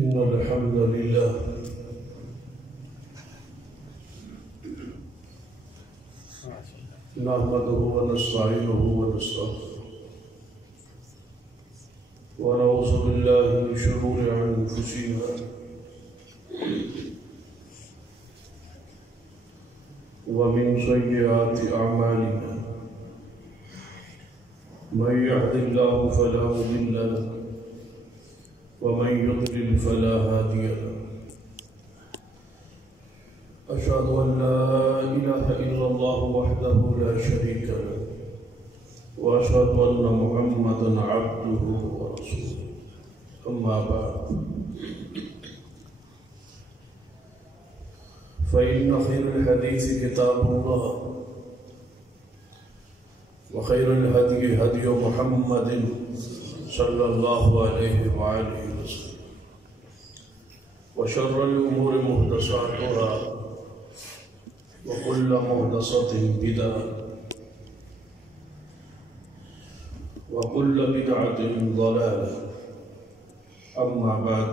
إن الحمد لله نحمده ونستعينه ونستغفره ونعوذ بالله من شرور أنفسنا ومن سيئات أعمالنا من يهد الله فلا مضل له ومن يضلل فلا هادي له أشهد أن لا إله إلا الله وحده لا شريك له وأشهد أن محمدا عبده ورسوله أما بعد فإن خير الحديث كتاب الله وخير الهدي هدي محمد صلى الله عليه وآله وسلم وشر الأمور محدثاتها وكل محدثة بدعة وكل بدعة ضلالة أما بعد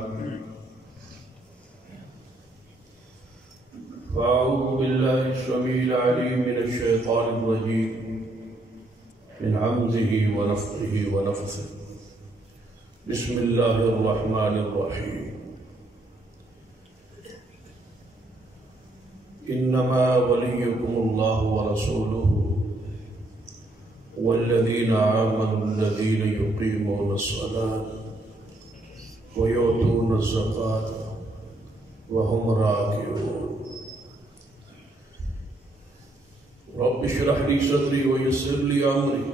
فأعوذ بالله السميع العليم من الشيطان الرجيم من همزه ونفخه ونفثه بسم الله الرحمن الرحيم إنما وليكم الله ورسوله والذين آمنوا الذين يقيمون الصلاة ويؤتون الزكاة وهم راكعون رب اشرح لي صدري ويسر لي أمري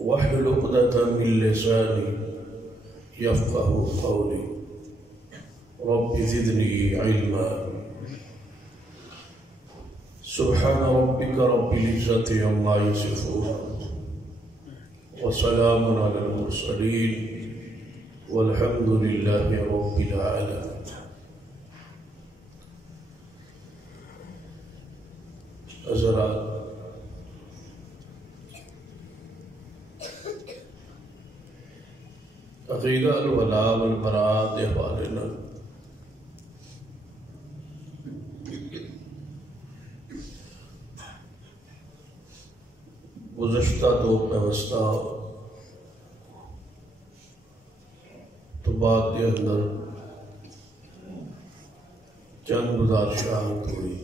واحلل عقدة من لساني يفقهوا قولي رب زدني علما سبحان ربك رب العزة عما يصفون وسلام على المرسلين والحمد لله رب العالمين. حضرات، عقیدہ الولاء والبراء کے حوالے نال گزشتہ دو پیوستہ تو بعد کے اندر چند گزارشات ہوئی.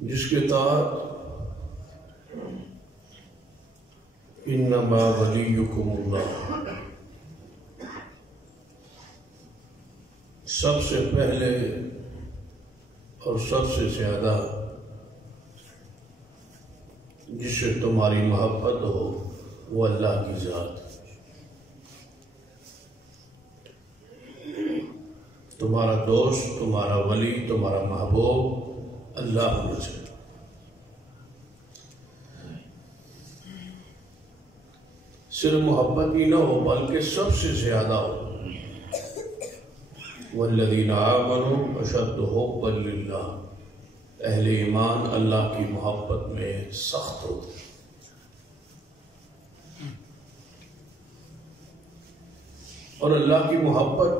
جس کے تحت انما ولیکم اللہ سب سے پہلے اور سب سے زیادہ جس سے تمہاری محبت ہو وہ اللہ کی ذات. تمہارا دوست، تمہارا ولی، تمہارا محبوب اللہ ہونا چاہیے. صرف محبت ہی نہ ہو بلکہ سب سے زیادہ ہو. والذین آمنوا اشد حبا للہ، اہل ایمان اللہ کی محبت میں سخت ہوتے. اور اللہ کی محبت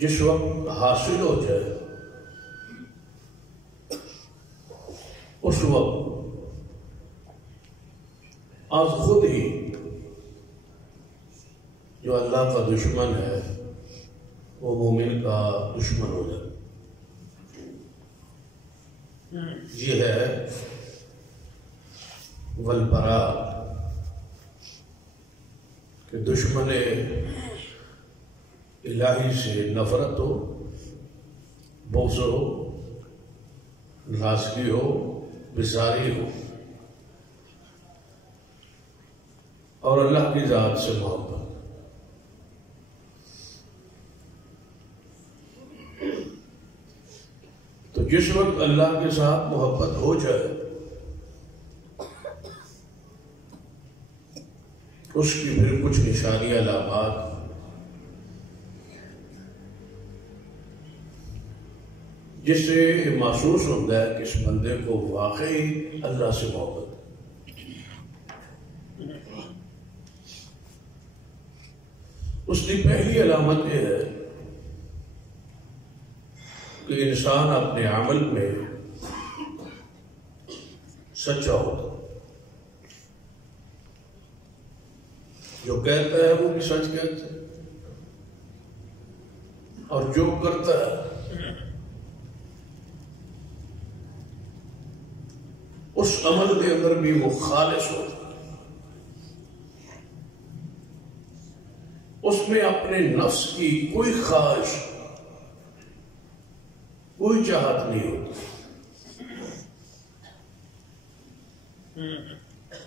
جس وقت حاصل ہو جائے اس وقت از خود ہی جو اللہ کا دشمن ہے وہ مومن کا دشمن ہو جائے. یہ ہے والبراء کہ دشمن الہی سے نفرت ہو، بغض ہو، ناراضگی ہو، بیزاری ہو، اور اللہ کی ذات سے محبت. تو جس وقت اللہ کے ساتھ محبت ہو جائے اس کی پھر کچھ نشانی علامات جس سے محسوس ہوتا ہے کہ اس بندے کو واقعی اللہ سے محبت ہے۔ اس کی پہلی علامت یہ ہے کہ انسان اپنے عمل میں سچا ہوتا، جو کہتا ہے وہ بھی سچ کہتا ہے، اور جو کرتا ہے اس عمل کے اندر بھی وہ خالص ہوتا ہے، اس میں اپنے نفس کی کوئی خواہش، کوئی چاہت نہیں ہوتی۔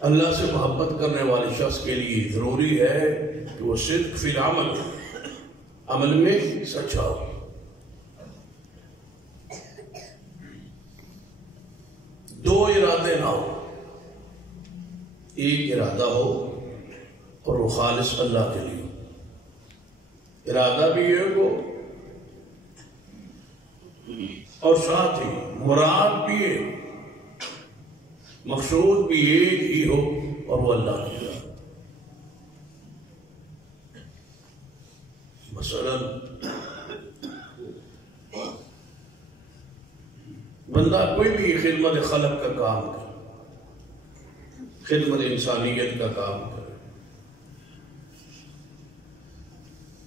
اللہ سے محبت کرنے والے شخص کے لیے ضروری ہے کہ وہ صدق فی العمل، عمل میں سچا ہو۔ دو ارادے نہ ہو، ایک ارادہ ہو اور وہ خالص اللہ کے لیے۔ ارادہ بھی ایک ہو اور ساتھ ہی مراد بھی ایک، مقصود بھی ایک ہی ہو اور وہ اللہ کی ذات۔ مثلا بندہ کوئی بھی خدمت خلق کا کام کرے، خدمت انسانیت کا کام کرے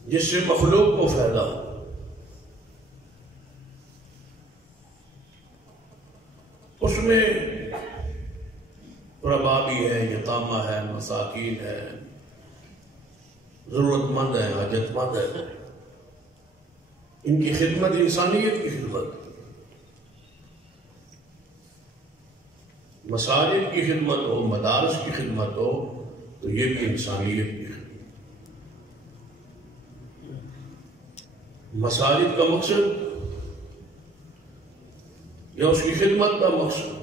جس سے مخلوق کو فائدہ ہو، اس میں غربا بھی ہے، یتامہ ہے، مساکین ہے، ضرورت مند ہے، حاجت مند ہے، ان کی خدمت انسانیت کی خدمت، مساجد کی خدمت ہو، مدارس کی خدمت ہو، تو یہ بھی انسانیت کی خدمت۔ مساجد کا مقصد یا اس کی خدمت کا مقصد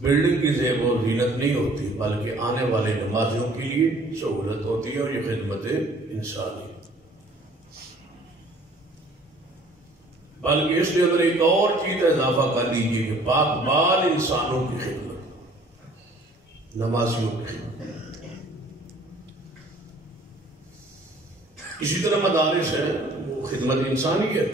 بلڈنگ کی زیب و زینت نہیں ہوتی، بلکہ آنے والے نمازیوں کے لیے سہولت ہوتی ہے، اور یہ خدمت انسانی۔ بلکہ اس کے اندر ایک اور چیز اضافہ کر دیجیے کہ پاک بال انسانوں کی خدمت، نمازیوں کی خدمت۔ اسی طرح مدارس ہے، وہ خدمت انسانیت،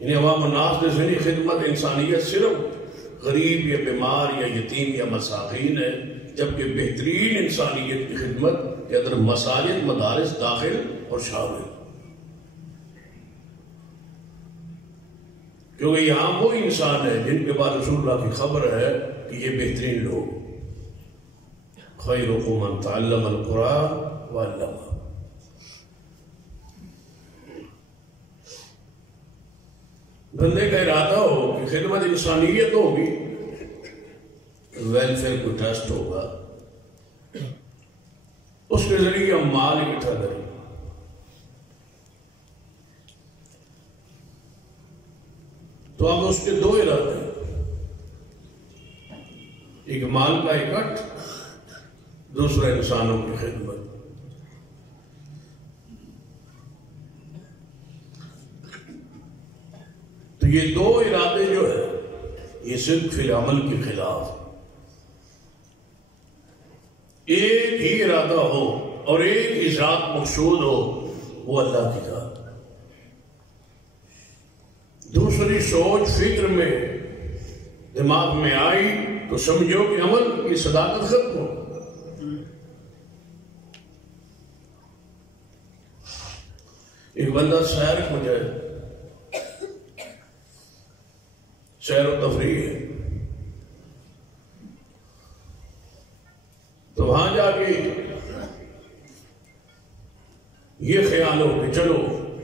یعنی عوام الناس نے ذہنی خدمت انسانیت صرف غریب یا بیمار یا یتیم یا مساکین ہے، جبکہ بہترین انسانیت کی خدمت کے اندر مساجد، مدارس داخل اور شامل، کیونکہ یہاں وہ انسان ہے جن کے بعد رسول اللہ کی خبر ہے کہ یہ بہترین لوگ، خیرکم من تعلم القرآن وعلمہ۔ بندے کا ارادہ ہو کہ خدمت انسانیت ہوگی، ویلفیئر کو ٹرسٹ ہوگا، اس کے ذریعے ہم مال اکٹھا کریں، تو اب اس کے دو ارادے ہیں، ایک مال کا اکٹھ، دوسرا انسانوں کی خدمت۔ تو یہ دو ارادے جو ہے یہ صدق فی العمل کے خلاف، ایک ہی ارادہ ہو اور ایک ہی ذات مقصود ہو، وہ اللہ کی ذات، دوسری سوچ فکر میں دماغ میں آئی تو سمجھو کہ عمل کی صداقت ختم ہو۔ ایک بندہ سیر کو جائے، سیر و تفریح ہے، تو وہاں جا کے یہ خیال ہو کہ چلو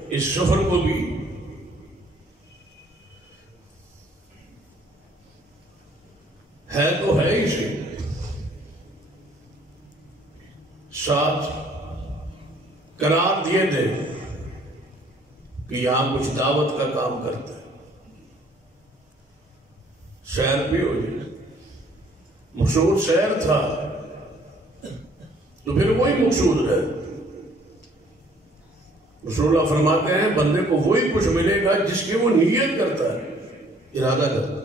اس سفر کو بھی ہے تو ہے ہی سے ساتھ قرار دیے دے کہ یہاں کچھ دعوت کا کام کرتا ہے، سیر بھی ہو جائے، مقصود سیر تھا تو پھر وہی مقصود ہے، رسول اللہ فرماتے ہیں بندے کو وہی کچھ ملے گا جس کی وہ نیت کرتا ہے، ارادہ کرتا ہے۔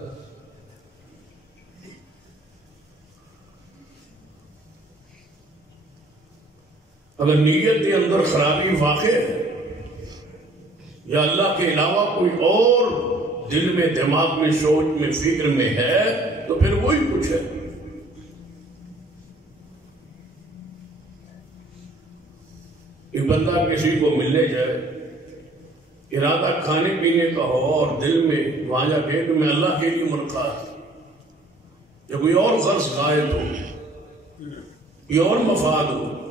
اگر نیت کے اندر خرابی واقع ہے یا اللہ کے علاوہ کوئی اور دل میں، دماغ میں، سوچ میں، فکر میں ہے تو پھر وہی کچھ ہے۔ ایک بندہ کسی کو ملنے جائے، ارادہ کھانے پینے کا ہو اور دل میں وہاں جا کے میں اللہ کے لیے ملاقات، یا کوئی اور غرض غائب ہو یا اور مفاد ہو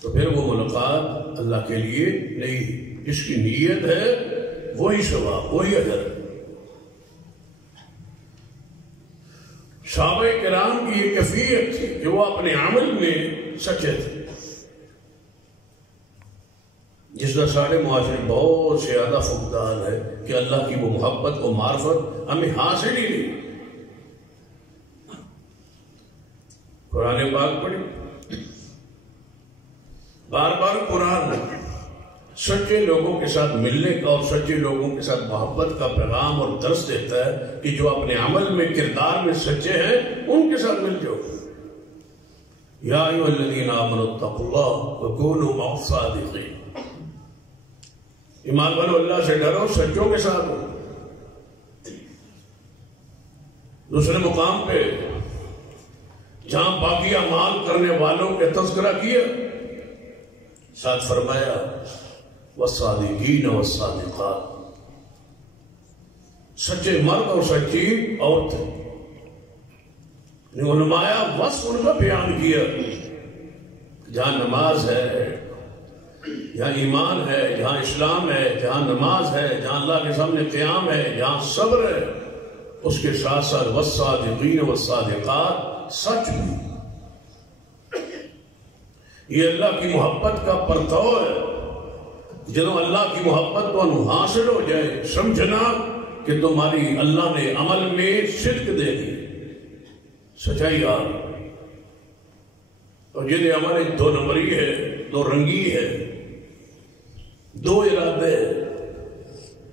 تو پھر وہ ملاقات اللہ کے لیے نہیں۔ جس کی نیت ہے وہی ثواب، وہی اجر۔ صحابہ کرام کی یہ کیفیت تھی کہ وہ اپنے عمل میں سچے تھے، جس کا سارے معاشرے بہت سے زیادہ فقدان ہے کہ اللہ کی وہ محبت و معرفت ہمیں حاصل ہی نہیں۔ قرآن پاک پڑھی، بار بار قرآن سچے لوگوں کے ساتھ ملنے کا اور سچے لوگوں کے ساتھ محبت کا پیغام اور درس دیتا ہے کہ جو اپنے عمل میں، کردار میں سچے ہیں ان کے ساتھ مل جاؤ۔ یا ایھا الذین آمنوا اتقوا اللہ وکونوا مع الصادقین، ایمان والو اللہ سے ڈرو، سچوں کے ساتھ ہو۔ دوسرے مقام پہ جہاں باقی اعمال کرنے والوں کے تذکرہ کیا، ساتھ فرمایا والصادقین والصادقات، سچے مرد اور سچی عورتیں، نمایا وصف ان کا بیان کیا۔ جہاں نماز ہے، جہاں ایمان ہے، جہاں اسلام ہے، جہاں نماز ہے، جہاں اللہ کے سامنے قیام ہے، جہاں صبر ہے، اس کے ساتھ ساتھ والصادقین والصادقات، سچ بھی۔ یہ اللہ کی محبت کا پرتو ہے۔ جب اللہ کی محبت تو حاصل ہو جائے، سمجھنا کہ تمہاری اللہ نے عمل میں صدق دے دی، سچائی آ گئی۔ اور جنہیں عمل دو نمبری ہے، دو رنگی ہے، دو ارادے ہیں،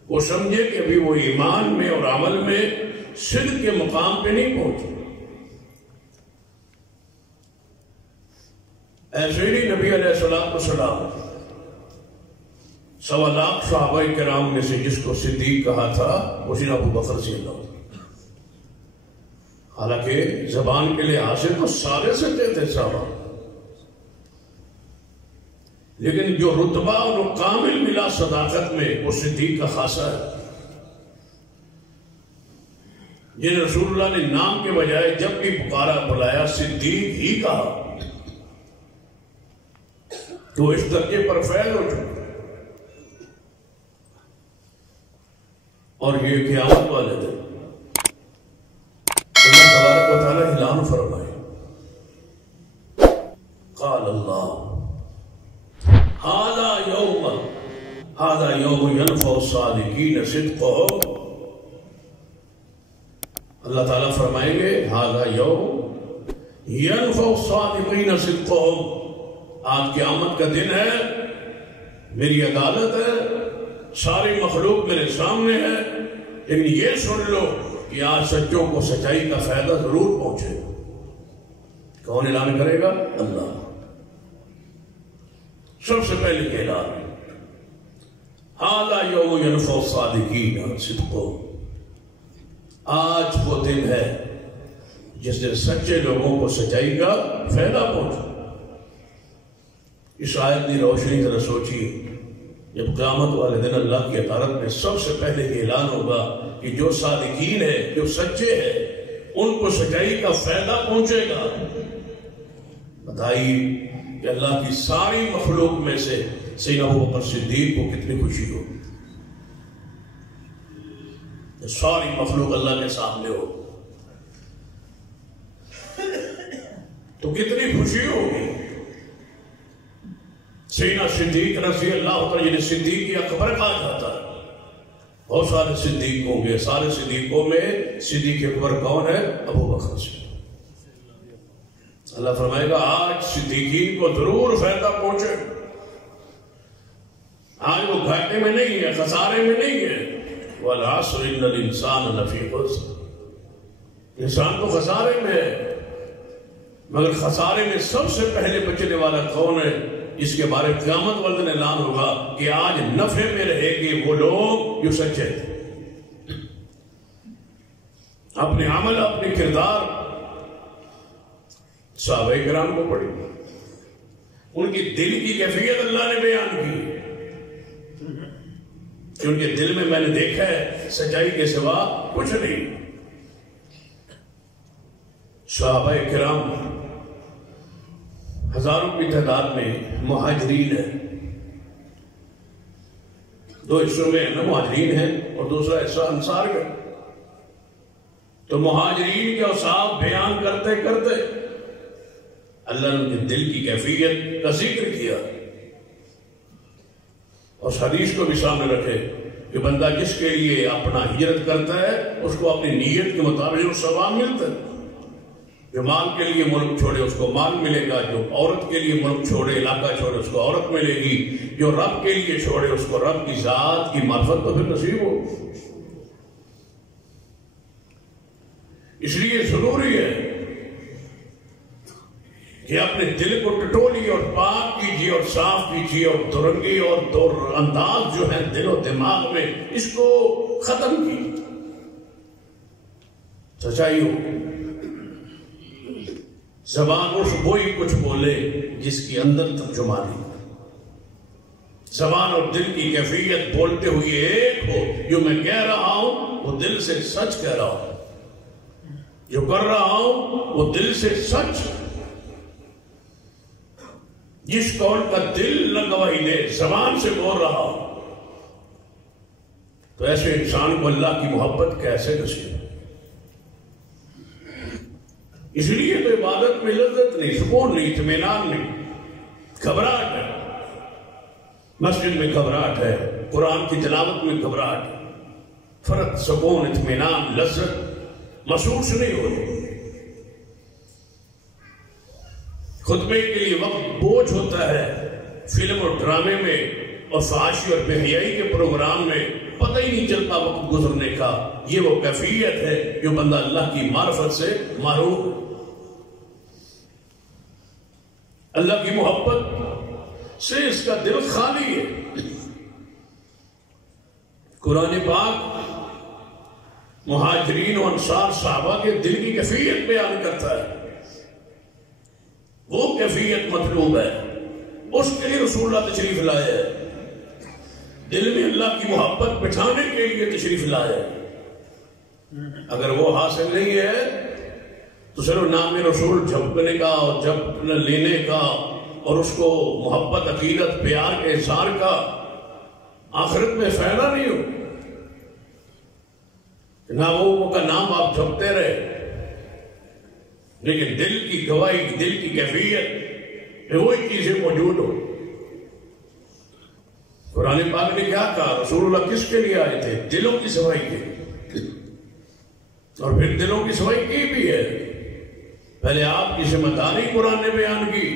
وہ سمجھے کہ ابھی وہ ایمان میں اور عمل میں صدق کے مقام پہ نہیں پہنچے۔ ایسے ہی نبی علیہ السلام 1.25 لاکھ صحابہ کرام میں سے جس کو صدیق کہا تھا وہ سیدھا ابو بکر رضی اللہ عنہ۔ حالانکہ زبان کے لحاظ سے تو سارے سچے تھے صحابہ، لیکن جو رتبہ اور کامل ملا صداقت میں وہ صدیق کا خاصہ ہے، جن رسول اللہ نے نام کے بجائے جب بھی پکارا بلایا صدیق ہی کہا، تو اس درجے پر فیض ہو چکے۔ اور یہ قیامت والے دن اللہ تبارک و تعالی اعلان فرمائے، قال اللہ هذا يوم ينفع الصادقین صدقهم۔ اللہ تعالیٰ فرمائیں گے هذا يوم ينفع الصادقین صدقهم، آج قیامت کا دن ہے، میری عدالت ہے، ساری مخلوق میرے سامنے ہے، لیکن یہ سن لو کہ آج سچوں کو سچائی کا فائدہ ضرور پہنچے گا۔ کون اعلان کرے گا؟ اللہ۔ سب سے پہلے یہ اعلان، هذا يوم ينفع الصادقین صدقهم، آج وہ دن ہے جس دن سچے لوگوں کو سچائی کا فائدہ پہنچے۔ اس آیت کی روشنی ذرا سوچیے، جب قیامت والے دن اللہ کی عدالت میں سب سے پہلے یہ اعلان ہوگا کہ جو صادقین ہے، جو سچے ہیں، ان کو سچائی کا فائدہ پہنچے گا۔ بتائیے کہ اللہ کی ساری مخلوق میں سے سیدنا ابو بکر صدیق کو کتنی خوشی ہو، ساری مخلوق اللہ کے سامنے ہو تو کتنی خوشی ہوگی۔ سیدنا صدیق رضی اللہ عنہ، جنہیں صدیق اکبر کہا جاتا ہے، بہت سارے صدیق ہوں گے، سارے صدیقوں میں صدیق اکبر کون ہے؟ ابو بکر سے۔ اللہ فرمائے گا آج صدیقین کو ضرور فائدہ پہنچے، آج وہ گھاٹے میں نہیں ہے، خسارے میں نہیں ہے۔ وَالْعَصْرِ إِنَّ الْإِنسَانَ لَفِي خُسْرٍ، انسان تو خسارے میں ہے، مگر خسارے میں سب سے پہلے بچنے والا کون ہے؟ اس کے بارے قیامت والے دن اعلان ہوگا کہ آج نفع میں رہے گے وہ لوگ جو سچے تھے، اپنے عمل اپنے کردار۔ صحابہ کرام کو پڑھی، ان کی دل کی کیفیت اللہ نے بیان کی کہ ان کے دل میں نے دیکھا ہے سچائی کے سوا کچھ نہیں۔ صحابہ کرام ہزاروں کی تعداد میں مہاجرین ہیں، دو حصوں میں نہ مہاجرین ہیں اور دوسرا حصہ انصار کا۔ تو مہاجرین کے اوصاف بیان کرتے کرتے اللہ نے ان کے دل کی کیفیت کا ذکر کیا۔ اور حدیث کو بھی سامنے رکھے کہ بندہ جس کے لیے اپنا ہجرت کرتا ہے اس کو اپنی نیت کے مطابق ثواب ملتا ہے۔ جو مال کے لیے ملک چھوڑے اس کو مال ملے گا، جو عورت کے لیے ملک چھوڑے علاقہ چھوڑے اس کو عورت ملے گی، جو رب کے لیے چھوڑے اس کو رب کی ذات کی معرفت تو پھر نصیب ہو۔ اس لیے ضروری ہے کہ اپنے دل کو ٹٹولیے اور پاک کیجیے اور صاف کیجیے، اور درنگی اور دور انداز جو ہے دل و دماغ میں اس کو ختم کیجیے۔ سچائی ہو، زبان اس وہی کچھ بولے جس کی اندر ترجمہ نہیں، زبان اور دل کی کیفیت بولتے ہوئے ایک ہو۔ جو میں کہہ رہا ہوں وہ دل سے سچ کہہ رہا ہوں، جو کر رہا ہوں وہ دل سے سچ۔ جس قول کا دل نہ گواہی دے، زبان سے بول رہا ہو، تو ایسے انسان کو اللہ کی محبت کیسے نصیب؟ اس لیے تو عبادت میں لذت نہیں، سکون نہیں، اطمینان نہیں، گھبراہٹ ہے۔ مسجد میں گھبراہٹ ہے، قرآن کی تلاوت میں گھبراہٹ ہے، فرق سکون اطمینان لذت محسوس نہیں ہو رہی۔ خطبے کے لیے وقت بوجھ ہوتا ہے، فلم اور ڈرامے میں اور فحاشی اور بے حیائی کے پروگرام میں پتہ ہی نہیں چلتا وقت گزرنے کا۔ یہ وہ کیفیت ہے جو بندہ اللہ کی معرفت سے محروم ہے، اللہ کی محبت سے اس کا دل خالی ہے۔ قرآن پاک مہاجرین و انصار صحابہ کے دل کی کیفیت بیان کرتا ہے، وہ کیفیت مطلوب ہے، اس کے لیے رسول اللہ تشریف لائے ہے، دل میں اللہ کی محبت بٹھانے کے لیے تشریف لائے ہے۔ اگر وہ حاصل نہیں ہے تو صرف نام رسول جھپکنے کا اور جھپ لینے کا اور اس کو محبت عقیدت پیار کے اظہار کا آخرت میں فائدہ نہیں ہو۔ نہ وہ کا نام آپ جھپتے رہے، لیکن دل کی گواہی دل کی کیفیت وہی چیزیں موجود ہو۔ قرآن پاک نے کیا کہا؟ رسول اللہ کس کے لیے آئے تھے؟ دلوں کی صفائی کے، اور پھر دلوں کی صفائی کی بھی ہے۔ پہلے آپ کی ذمہ داری قرآن نے بیان کی،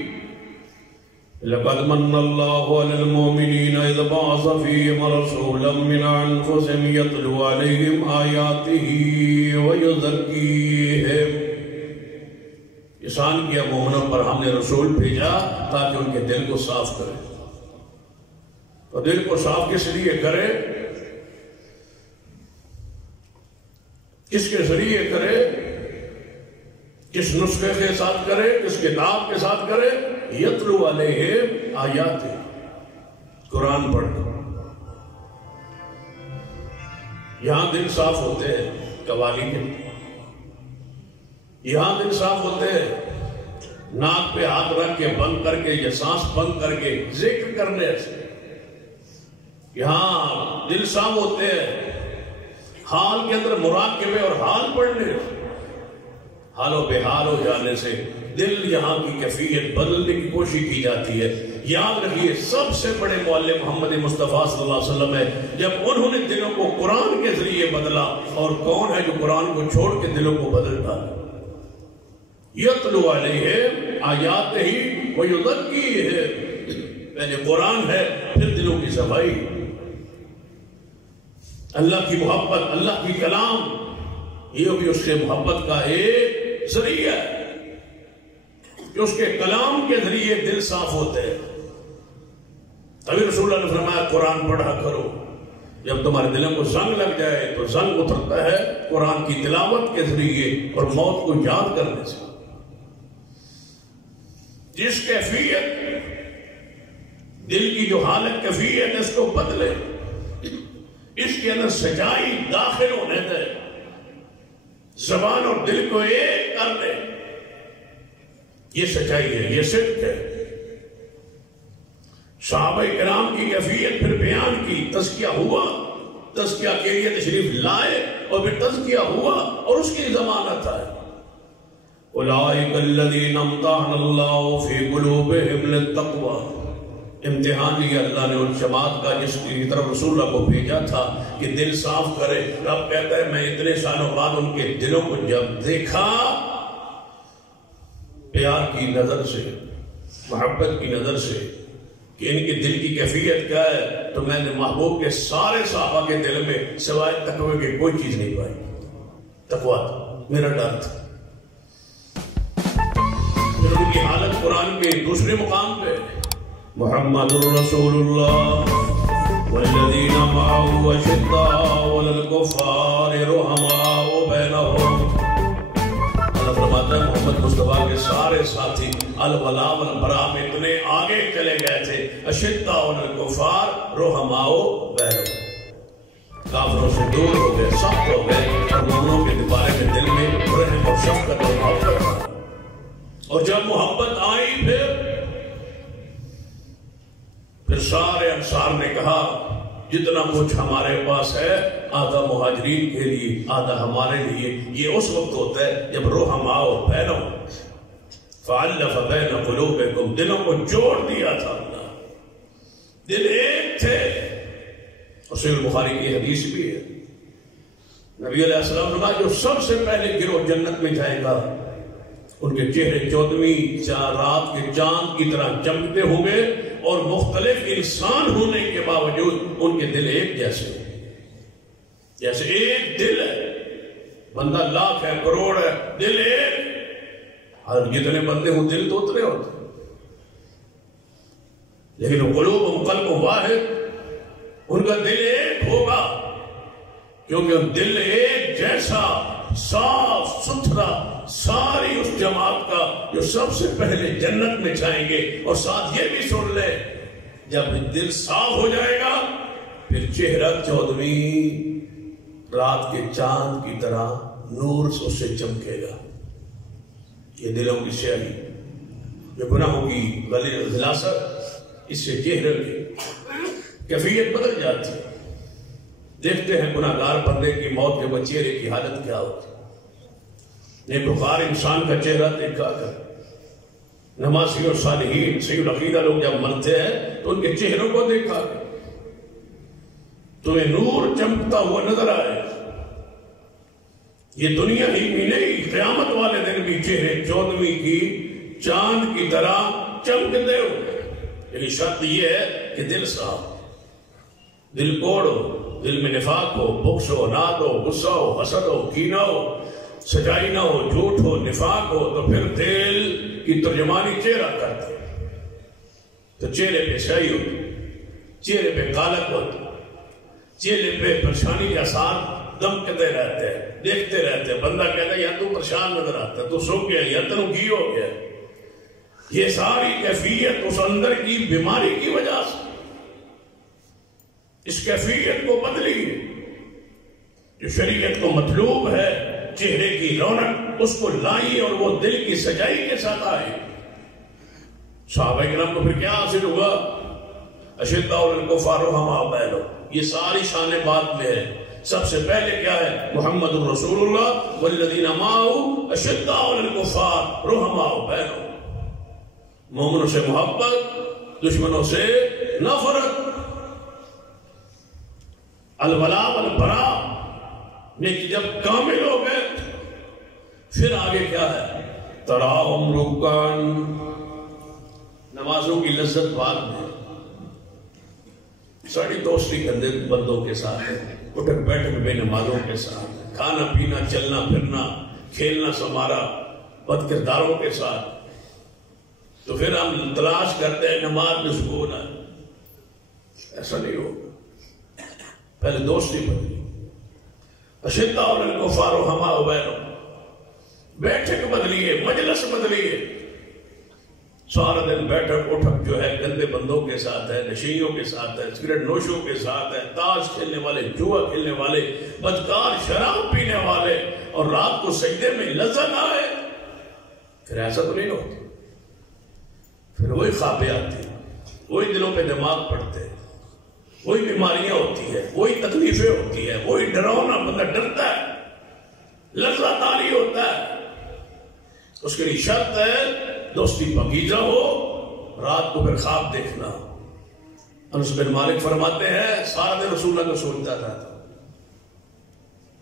لَقَدْ مَنَّ اللَّهُ عَلَى الْمُؤْمِنِينَ إِذْ بَعَثَ فِيهِمْ رَسُولًا مِّنْ أَنفُسِهِمْ يَتْلُو عَلَيْهِمْ آيَاتِهِ وَيُزَكِّيهِمْ۔ احسان کیا مومنوں پر، ہم نے رسول بھیجا تاکہ ان کے دل کو صاف کرے۔ تو دل کو صاف کس لیے کرے؟ کس کے ذریعے کرے؟ کس نسخے کے ساتھ کرے؟ کس کتاب کے ساتھ کرے؟ یتلو علیہم آیات، قرآن پڑھ کر۔ یہاں دل صاف ہوتے ہیں قوالی کے، یہاں دل صاف ہوتے ہیں ناک پہ ہاتھ رکھ کے بند کر کے یا سانس بند کر کے ذکر کرنے سے، یہاں دل صاف ہوتے ہیں حال کے اندر مراقبے اور حال پڑھنے سے، حال و بحال ہو جانے سے دل یہاں کی کیفیت بدلنے کی کوشش کی جاتی ہے۔ یاد رکھیے سب سے بڑے معلم محمد مصطفیٰ صلی اللہ علیہ وسلم ہے، جب انہوں نے دلوں کو قرآن کے ذریعے بدلا، اور کون ہے جو قرآن کو چھوڑ کے دلوں کو بدلتا ہے؟ یتلو علیہم آیاتہ ویزکیہم، پہلے قرآن ہے، پھر دلوں کی صفائی۔ اللہ کی محبت، اللہ کی کلام، یہ بھی اس کے محبت کا ایک ذریعہ ہے کہ اس کے کلام کے ذریعے دل صاف ہوتے ہیں۔ ابھی رسول اللہ نے فرمایا قرآن پڑھا کرو، جب تمہارے دلوں کو زنگ لگ جائے تو زنگ اترتا ہے قرآن کی تلاوت کے ذریعے اور موت کو یاد کرنے سے۔ جس کیفیت، دل کی جو حالت کیفیت، اس کو بدلے، اس کے اندر سچائی داخل ہونے دے، زبان اور دل کو ایک کر دے، یہ سچائی ہے، یہ صدق ہے۔ صحابہ کرام کی کیفیت پھر بیان کی، تزکیہ ہوا، تزکیہ کے لیے تشریف لائے اور پھر تزکیہ ہوا اور اس کی ضمانت ہے۔ اولئک الذین امتحن اللہ فی قلوبہم للتقوی، امتحان لیا اللہ نے ان جماعت کا جس کی طرف رسول اللہ کو بھیجا تھا کہ دل صاف کرے۔ رب کہتا ہے میں اتنے سالوں بعد ان کے دلوں کو جب دیکھا پیار کی نظر سے، محبت کی نظر سے کہ ان کے دل کی کیفیت کیا ہے، تو میں نے محبوب کے سارے صحابہ کے دل میں سوائے تقوی کے کوئی چیز نہیں پائی۔ تقوی میرا ڈر تھا۔ پھر ان کی حالت قرآن کے دوسرے مقام پہ محمد رسول اللہ والذین معه اشداء علی الکفار رحماء بینہم۔ اللہ فرماتا ہے محمد مصطفیٰ کے سارے ساتھی الولاء والبراء میں اتنے آگے چلے گئے تھے، اشداء علی الکفار رحماء بینہم، کافروں سے دور ہو گئے، سخت ہو گئے، اور مومنوں کے بارے میں دل میں رحم اور شفقت اور محبت تھا۔ اور جب محبت آئی پھر سارے انصار نے کہا جتنا کچھ ہمارے پاس ہے آدھا مہاجرین کے لیے، آدھا ہمارے لیے۔ یہ اس وقت ہوتا ہے جب رحماء بینہم، فَأَلَّفَ بَيْنَ قُلُوبِكُمْ، دلوں کو جوڑ دیا تھا اللہ، دل ایک تھے۔ اور صحیح البخاری کی حدیث بھی ہے، نبی علیہ السلام نے کہا جو سب سے پہلے گروہ جنت میں جائے گا ان کے چہرے 14ویں رات کے چاند کی طرح چمکتے ہوں گے، اور مختلف انسان ہونے کے باوجود ان کے دل ایک جیسے، جیسے ایک دل ہے، بندہ لاکھ ہے، کروڑ ہے، دل ایک، اور جتنے بندے ہوں دل تو اتنے ہوتے، لیکن قلوب قلب واحد، ان کا دل ایک ہوگا، کیونکہ دل ایک جیسا صاف ستھرا ساری اس جماعت کا جو سب سے پہلے جنت میں جائیں گے۔ اور ساتھ یہ بھی سن لے جب دل صاف ہو جائے گا پھر چہرہ 14ویں رات کے چاند کی طرح نور اس سے چمکے گا۔ یہ دلوں کی سیاہی، یہ گناہوں کی غلاظت، اس سے چہرے کی کیفیت بدل جاتی ہے۔ دیکھتے ہیں گناہگار بندے کی موت کے بعد چہرے کی حالت کیا ہوتی ہے۔ نیکوکار انسان کا چہرہ دیکھا کر، نمازی اور صالحین صحیح العقیدہ لوگ جب مرتے ہیں تو ان کے چہروں کو دیکھا کر تمہیں نور چمکتا ہوا نظر آئے۔ یہ دنیا ہی میں نہیں، قیامت والے دن بھی چہرے 14ویں کی چاند کی طرح چمکتے ہو۔ لیکن شرط یہ ہے کہ دل صاف، دل کوڑ ہو، دل میں نفاق ہو، بغض ہو، ناد ہو، غصہ ہو، حسد ہو، کینہ ہو، سچائی نہ ہو، جھوٹ ہو، نفاق ہو، تو پھر دل کی ترجمانی چہرہ کرتے، تو چہرے پہ سیاہی ہوتی، چہرے پہ کالک ہوتی، چہرے پہ پریشانی کے آثار دمکتے رہتے ہیں، دیکھتے رہتے ہیں۔ بندہ کہتا ہے یا تو پریشان نظر آتا ہے، تو سو گیا، یا تنو گھی ہو گیا۔ یہ ساری کیفیت اس اندر کی بیماری کی وجہ سے، اس کیفیت کو بدلی جو شریعت کو مطلوب ہے، چہرے کی رونق اس کو لائی اور وہ دل کی سجائی کے ساتھ آئی۔ صحابہ کرام کو پھر کیا حاصل ہوا؟ اشداء علی الکفار رحماء بینہم، یہ ساری شان بات میں ہے۔ سب سے پہلے کیا ہے؟ محمد رسول اللہ والذین معه اشداء علی الکفار رحماء بینہم، مومنوں سے محبت، دشمنوں سے نفرت، الولاء والبراء لیکن جب کامل ہو گئے پھر آگے کیا ہے؟ تراہم رکعاً، نمازوں کی لذت بعد میں، ساری دوستی گندے بندوں کے ساتھ ہے، اٹھک بیٹھک بے نمازوں کے ساتھ، کھانا پینا چلنا پھرنا کھیلنا سمارا بد کرداروں کے ساتھ. تو پھر ہم تلاش کرتے ہیں نماز میں سکون ہے. ایسا نہیں ہوگا. پہلے دوستی بدلی. اشداء علی الکفار رحماء بینہم، بیٹھک بدلیے، مجلس بدلیے. سارا دن بیٹھک اٹھک جو ہے گندے بندوں کے ساتھ ہے، نشیوں کے ساتھ ہے، سگریٹ نوشوں کے ساتھ ہے، تاش کھیلنے والے، جوا کھیلنے والے، بدکار شراب پینے والے، اور رات کو سجدے میں لذت آئے. پھر ایسا تو نہیں ہوتا. پھر وہی خوابیں آتی ہیں، وہی دلوں پہ دماغ پڑتے ہیں، وہی بیماریاں ہوتی ہیں، وہی تکلیفیں ہوتی ہیں، وہی ڈراؤنا، بندہ ڈرتا ہے، لذت آری ہوتا ہے. اس کے لیے شرط ہے دوستی پاکیزہ ہو، رات کو پھر خواب دیکھنا. انس بن مالک فرماتے ہیں سارا دن رسول اللہ کو سوچتا تھا.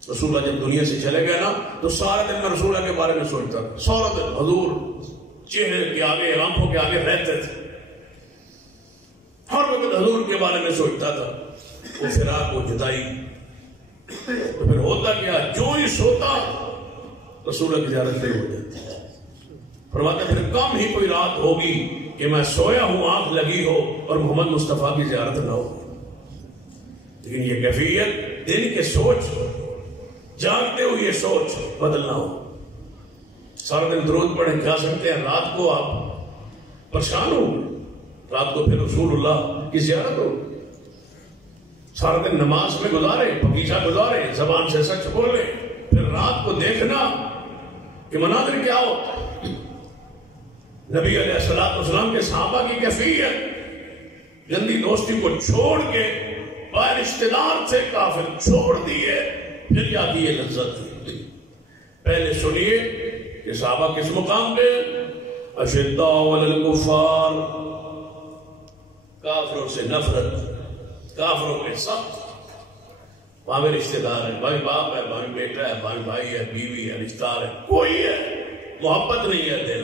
رسول اللہ جب دنیا سے چلے گئے نا تو سارا دن میں رسول اللہ کے بارے میں سوچتا تھا. سارا دن حضور چہرے کے آگے، آنکھوں کے آگے رہتے تھے. ہر وقت حضور کے بارے میں سوچتا تھا. وہ فراق، وہ جدائی، تو پھر ہوتا کیا، جو ہی سوتا رسول اللہ کی زیارت نہیں ہو جاتی. فرماتے پھر کم ہی کوئی رات ہوگی کہ میں سویا ہوں، آنکھ لگی ہو اور محمد مصطفیٰ کی زیارت نہ ہو. لیکن یہ کیفیت دن کے سوچ، جاگتے ہوئے یہ سوچ بدلنا ہو. سارا دن درود پڑھیں کیا سکتے ہیں، رات کو آپ پریشان ہو، رات کو پھر رسول اللہ کی زیارت ہو. سارا دن نماز میں گزارے، پاکیزہ گزارے، زبان سے سچ بولے، پھر رات کو دیکھنا کہ مناظر کیا ہوتا ہے. نبی علیہ السلام کے صحابہ کی کیفیت، گندی دوستی کو چھوڑ کے بغیر رشتہ دار سے کافر چھوڑ دیے، پھر کیا کی یہ لذت. پہلے سنیے کہ صحابہ کس مقام پہ، اشداء علی الکفار، کافروں سے نفرت، کافروں کے سخت. وہاں میں رشتہ دار ہے، بھائی باپ ہے، بھائی بیٹا ہے، بھائی بھائی ہے، بیوی ہے، رشتہ دار ہے، کوئی ہے، محبت نہیں ہے دل.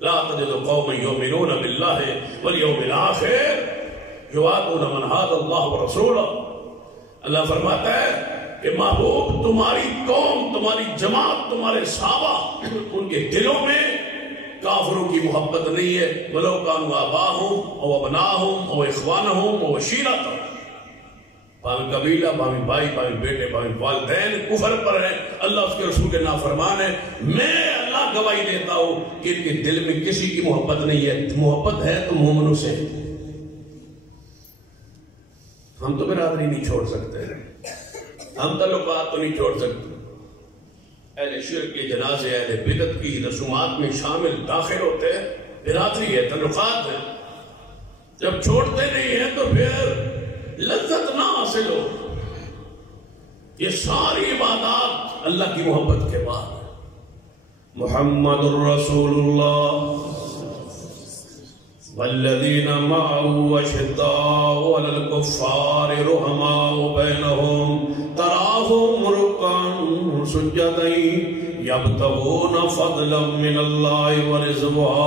لا تجد قوما یؤمنون باللہ والیوم الآخر یوادون من حاد اللہ ورسولہ. اللہ فرماتا ہے کہ محبوب تمہاری قوم، تمہاری جماعت، تمہارے صحابہ، ان کے دلوں میں کافروں کی محبت نہیں ہے. وَلَوْ كَانُوا آبَاءَهُمْ أَوْ أَبْنَاءَهُمْ أَوْ إِخْوَانَهُمْ أَوْ عَشِيرَتَهُمْ. باوی قبیلہ، باوی بھائی، باوی بیٹے، باوی والدین کفر پر ہیں، اللہ اس کے رسول کے نافرمان ہیں. میں اللہ گواہی دیتا ہوں کہ ان کے دل میں کسی کی محبت نہیں ہے. محبت ہے تو مومنوں سے. ہم تو برادری نہیں چھوڑ سکتے، ہم تعلقات تو نہیں چھوڑ سکتے. اہل شرک کے جنازے، اہل بدعت کی رسومات میں شامل داخل ہوتے ہیں. برادری ہے، تعلقات ہے. جب چھوڑتے نہیں ہیں تو پھر لذت نہ حاصل ہو. یہ ساری عبادات اللہ کی محبت کے بعد. محمد الرسول اللہ والذین معه اشداء علی الکفار رحماء بینہم تراہم رکعا سجدا یبتغون فضلا من اللہ ورضوانا.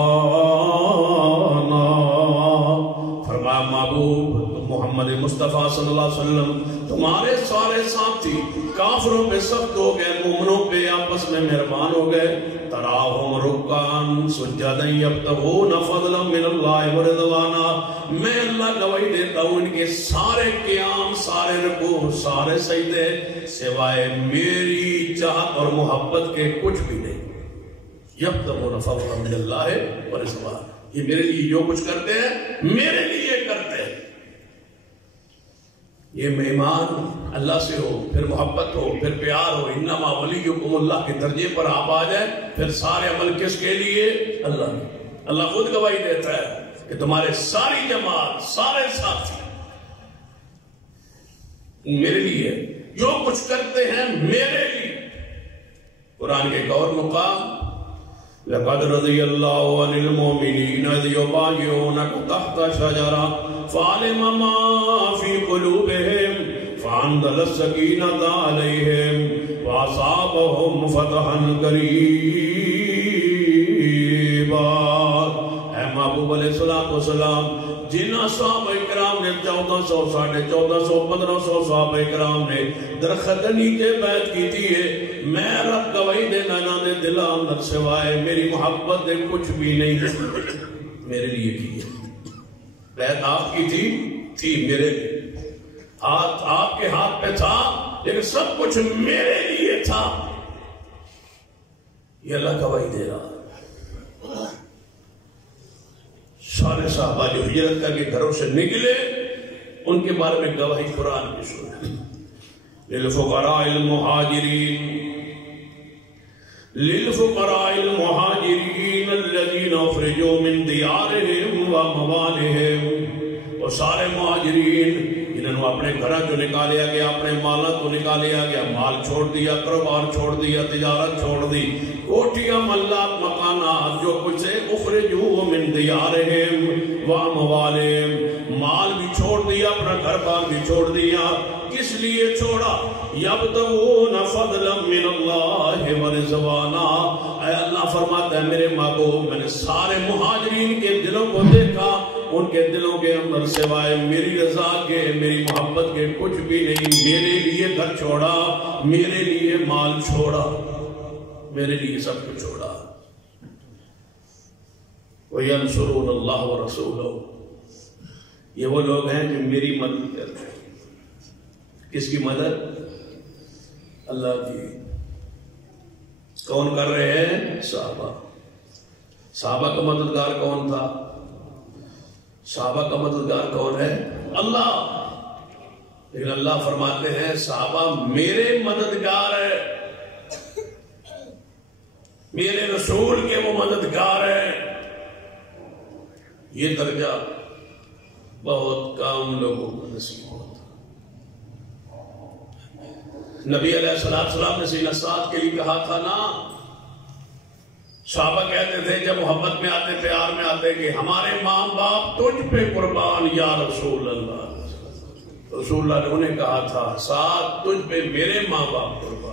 فرمایا محبوب محمد مصطفیٰ صلی اللہ علیہ وسلم تمہارے سارے ساتھی کافروں پہ سخت ہو گئے، مومنوں پہ آپس میں مہربان ہو گئے. تراہم رکعا سجدا یبتغون فضلا من اللہ ورضوانا. میں اللہ گواہی دیتا ہوں ان کے سارے قیام، سارے رکوع، سارے سجدے سوائے میری چاہت اور محبت کے کچھ بھی نہیں. یبتغون فضلا من اللہ ورضوانا. یہ میرے لیے جو کچھ کرتے ہیں میرے لیے کرتے ہیں. یہ ایمان اللہ سے ہو، پھر محبت ہو، پھر پیار ہو. انما ولیکم اللہ کے درجے پر آپ آ جائیں، پھر سارے عمل کس کے لیے؟ اللہ کے. اللہ خود گواہی دیتا ہے کہ تمہارے ساری جماعت، سارے ساتھی میرے لیے جو کچھ کرتے ہیں میرے لیے. قرآن کے ایک اور مقام لَقَدْ رَضِيَ اللَّهُ عَنِ الْمُؤْمِنِينَ إِذْ يُبَايِعُونَكَ تَحْتَ الشَّجَرَةِ فَعَلِمَ مَا فِي قُلُوبِهِمْ فَأَنزَلَ السَّكِينَةَ عَلَيْهِمْ وَأَصَابَهُمْ فَتْحًا قَرِيبًا. اے محبوب علیہ السلام والسلام جنہ صحابہ کرام نے 1400 1450 1500 صحابہ کرام نے درخت نیچے بیعت کی تھی ہے میں رب گواہی دینا نہ دے دلا اندر سوائے میری محبت دے کچھ بھی نہیں میرے لیے کی ہے بیعت آپ کی تھی میرے لیے ہاتھ آپ کے ہاتھ پہ تھا لیکن سب کچھ میرے لیے تھا یہ اللہ گواہی دے رہا سارے صحابہ جو ہجرت کر کے گھروں سے نکلے ان کے بارے میں گواہی قرآن کی سنیں للفقراء المہاجرین الذین اخرجوا من دیارہم واموالہم وہ سارے مہاجرین جنہوں اپنے گھرہ جو نکالیا گیا اپنے مالا تو نکالیا گیا مال چھوڑ دیا کاروبار چھوڑ دیا تجارت چھوڑ دی کوٹیاں ملات مکانات جو کچھ ہے اخرجوا من دیارہم واموالہم مال بھی چھوڑ دیا اپنا گھر بار بھی چھوڑ دیا کس لیے چھوڑا یبتغون فضلا من اللہ ورضوانا اے اللہ فرماتا ہے میرے محبوب میں نے سارے مہاجرین کے دلوں کو دیکھا ان کے دلوں کے اندر سوائے میری رضا کے میری محبت کے کچھ بھی نہیں میرے لیے گھر چھوڑا میرے لیے مال چھوڑا میرے لیے سب کچھ چھوڑا وَيَنْصُرُونَ اللَّهَ وَرَسُولَهُ یہ وہ لوگ ہیں جو میری مدد کرتے ہیں کس کی مدد اللہ کی کون کر رہے ہیں صحابہ کا مددگار کون تھا صحابہ کا مددگار کون ہے اللہ لیکن اللہ فرماتے ہیں صحابہ میرے مددگار ہے میرے رسول کے وہ مددگار ہے یہ درجہ بہت کم لوگوں کو نصیب ہوتا نبی علیہ السلام نے سینہ سعد کے لیے کہا تھا نا صحابہ کہتے تھے جب محبت میں آتے پیار میں آتے کہ ہمارے ماں باپ تجھ پہ قربان یا رسول اللہ رسول اللہ نے انہیں کہا تھا سعد تجھ پہ میرے ماں باپ قربان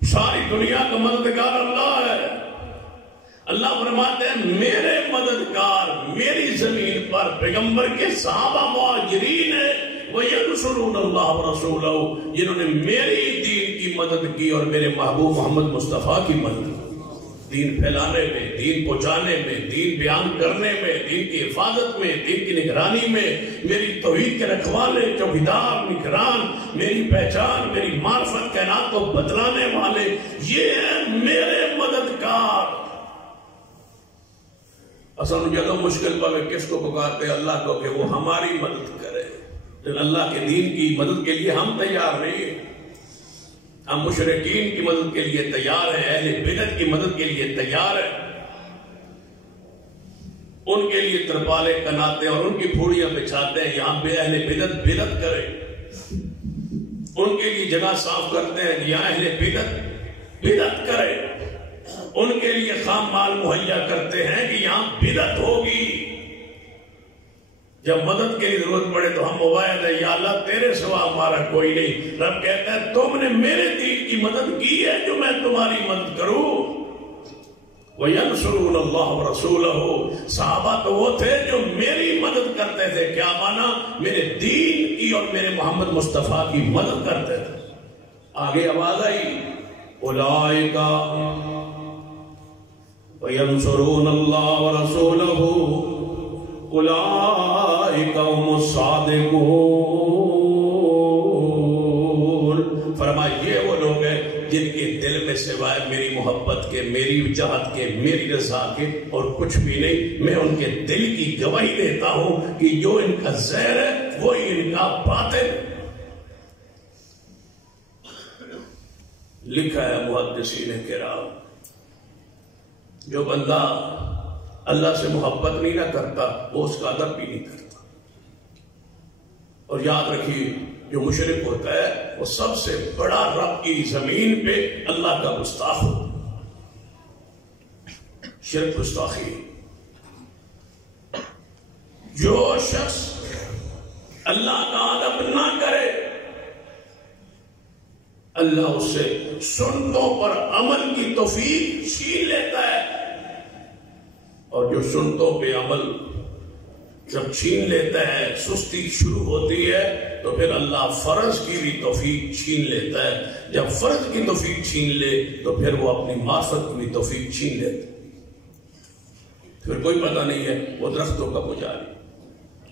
ساری دنیا کا مددگار اللہ ہے اللہ فرماتے ہیں میرے مددگار میری زمین پر پیغمبر کے صحابہ مہاجرین ہیں وَيَنْصُرُونَ اللَّهَ وَرَسُولَهُ جنہوں نے میری دین کی مدد کی اور میرے محبوب محمد مصطفیٰ کی مدد دین پھیلانے میں دین پہنچانے میں دین بیان کرنے میں دین کی حفاظت میں دین کی نگرانی میں میری توحید کے رکھوالے چوکیدار نگران میری پہچان میری معرفت کائنات کو بدلانے والے یہ ہیں میرے مددگار اصل جدو مشکل پہ کس کو پکارتے اللہ کو کہ وہ ہماری مدد کرے اللہ کے دین کی مدد کے لیے ہم تیار نہیں ہم مشرکین کی مدد کے لیے تیار ہیں اہل بدعت کی مدد کے لیے تیار ہیں ان کے لیے ترپالے کناتے اور ان کی پھوڑیاں بچھاتے ہیں یہاں بے اہل بدعت کرے ان کے لیے جگہ صاف کرتے ہیں یہاں اہل بدعت کرے ان کے لیے خام مال مہیا کرتے ہیں کہ یہاں بدعت ہوگی جب مدد کے لیے ضرورت پڑے تو ہم مباید ہے یا اللہ تیرے سوا ہمارا کوئی نہیں رب کہتا ہے تم نے میرے دین کی مدد کی ہے جو میں تمہاری مدد کروں وَيَنْصُرُونَ اللَّهَ وَرَسُولَهُ صحابہ تو وہ تھے جو میری مدد کرتے تھے کیا مانا میرے دین کی اور میرے محمد مصطفیٰ کی مدد کرتے تھے آگے آواز آئی اولئک وَيَنْصُرُونَ اللَّهَ وَرَسُولَهُ اولئک هم الصادقون فرمایا یہ وہ لوگ ہیں جن کے دل میں سوائے میری محبت کے میری چاہت کے میری رضا کے اور کچھ بھی نہیں میں ان کے دل کی گواہی دیتا ہوں کہ جو ان کا زہر ہے وہی ان کا باطن لکھا ہے محدثین کرام جو بندہ اللہ سے محبت نہیں نہ کرتا وہ اس کا ادب بھی نہیں کرتا اور یاد رکھیے جو مشرک ہوتا ہے وہ سب سے بڑا رب کی زمین پہ اللہ کا گستاخ ہو شرک گستاخی جو شخص اللہ کا ادب نہ کرے اللہ اس سے سنتوں پر عمل کی توفیق چھین لیتا ہے اور جو سنتوں پہ عمل جب چھین لیتا ہے، سستی شروع ہوتی ہے، تو پھر اللہ فرض کی بھی توفیق چھین لیتا ہے۔ جب فرض کی توفیق چھین لے تو پھر وہ اپنی معرفت کی بھی توفیق چھین لیتا ہے۔ پھر کوئی پتہ نہیں ہے وہ درختوں کا پجاری،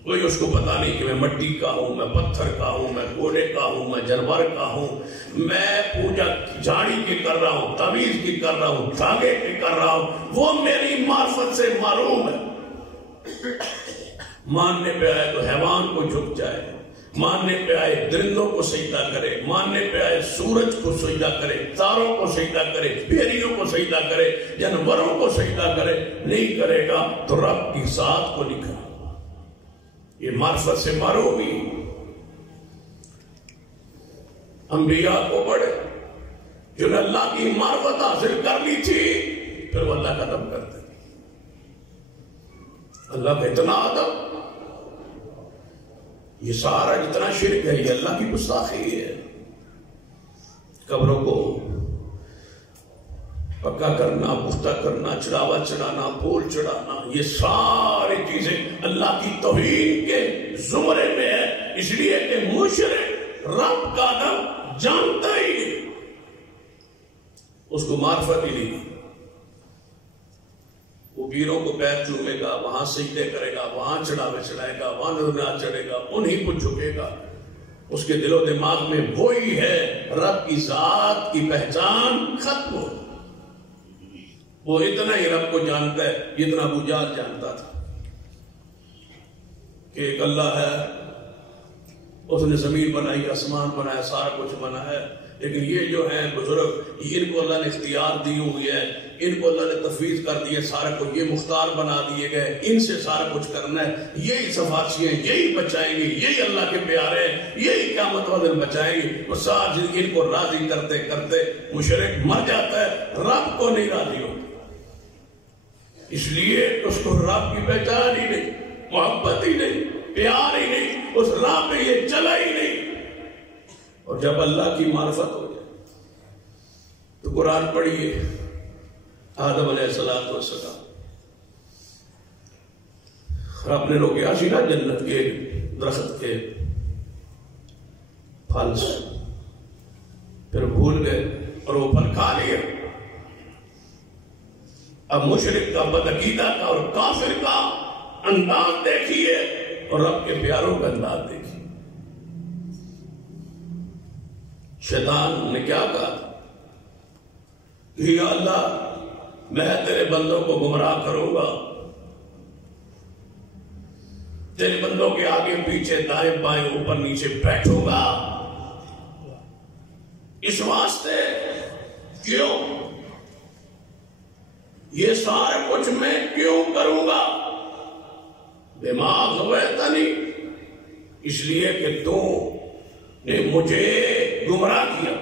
کوئی اس کو پتہ نہیں کہ میں مٹی کا ہوں، میں پتھر کا ہوں، میں گھوڑے کا ہوں، میں جانور کا ہوں، میں پوجا جھاڑی کی کر رہا ہوں، تعویذ کی کر رہا ہوں، دھاگے کی کر رہا ہوں، وہ میری معرفت سے معروم ہے۔ ماننے پہ آئے تو حیوان کو جھک جائے، ماننے پہ آئے درندوں کو سجدہ کرے، ماننے پہ آئے سورج کو سجدہ کرے، تاروں کو سجدہ کرے، بھیڑیوں کو سجدہ کرے، جانوروں کو سجدہ کرے، نہیں کرے گا تو رب کی ذات کو نہیں کرے۔ یہ معرفت سے معروم ہی۔ انبیاء کو پڑھے جنہوں نے اللہ کی معرفت حاصل کر لی تھی، پھر وہ اللہ کا ادب کرتے، اللہ کا اتنا ادب۔ یہ سارا جتنا شرک ہے یہ اللہ کی گستاخی ہے۔ قبروں کو پکا کرنا، پختہ کرنا، چڑھاوا چڑھانا، پھول چڑھانا، یہ ساری چیزیں اللہ کی توہین کے زمرے میں ہے، اس لیے کہ مشرک رب کا ادب جانتا ہی نہیں، اس کو معرفت ہی نہیں۔ وہ پیروں کو پیر چومے گا، وہاں سجدے کرے گا، وہاں چڑھاوے چڑھائے گا، وہاں نذرانہ چڑھے گا، انہی کو جھکے گا۔ اس کے دل و دماغ میں وہی ہے، رب کی ذات کی پہچان ختم ہو۔ وہ اتنا ہی رب کو جانتا ہے جتنا ابو جہل جانتا تھا کہ ایک اللہ ہے، اس نے زمین بنائی، آسمان بنایا، سارا کچھ بنا ہے، لیکن یہ جو ہیں بزرگ، ان کو اللہ نے اختیار دی ہوئی ہے، ان کو اللہ نے تفویض کر دیا سارا کچھ، یہ مختار بنا دیے گئے، ان سے سارا کچھ کرنا ہے، یہی سفارشی ہیں، یہی بچائیں گے، یہی اللہ کے پیارے ہیں، یہی قیامت والے دن بچائیں گے۔ وہ ساری زندگی ان کو راضی کرتے کرتے مشرک مر جاتا ہے، رب کو نہیں راضی ہوتا، اس لیے اس کو رب کی پہچان ہی نہیں، محبت ہی نہیں، پیار ہی نہیں، اس راہ پہ یہ چلا ہی نہیں۔ اور جب اللہ کی معرفت ہو جائے تو قرآن پڑھیے، آدم علیہ السلام رب نے روکیا سی نا جنت کے درخت کے پھل سے، پھر بھول گئے اور وہ پھل کھا لیا۔ اب مشرک کا، بدعقیدہ کا اور کافر کا انداز دیکھیے اور رب کے پیاروں کا انداز دیکھیے۔ شیطان نے کیا کہا کہ یا اللہ میں تیرے بندوں کو گمراہ کروں گا، تیرے بندوں کے آگے پیچھے دائیں بائیں اوپر نیچے بیٹھوں گا، اس واسطے کیوں؟ یہ سارا کچھ میں کیوں کروں گا؟ دماغ ہوتا نہیں، اس لیے کہ تو نے مجھے گمراہ کیا،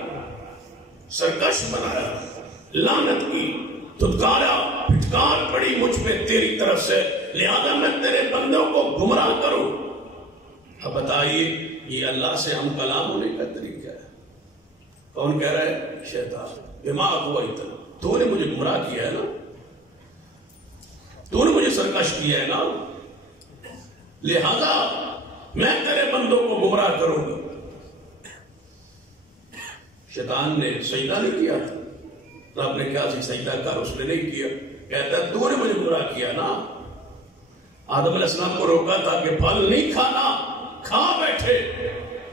سرکش بنایا، لعنت کی، دھتکارا، پھٹکار پڑی مجھ پہ تیری طرف سے، لہذا میں تیرے بندوں کو گمراہ کروں۔ اب بتائیے یہ اللہ سے ہم کلام ہونے کا طریقہ ہے؟ کون کہہ رہا ہے؟ شیطان۔ دماغ ہوا اتنا، تو نے مجھے گمراہ کیا ہے نا، تو نے مجھے سرکش کیا ہے نا، لہذا میں تیرے بندوں کو گمراہ کروں گا۔ شیطان نے سجدہ نہیں کیا تھا، رب نے کہا سجدہ کر، اس نے نہیں کیا، کہتا ہے تو نے مجھے گمراہ کیا نا۔ آدم علیہ السلام کو روکا تھا کہ پھل نہیں کھانا، کھا بیٹھے۔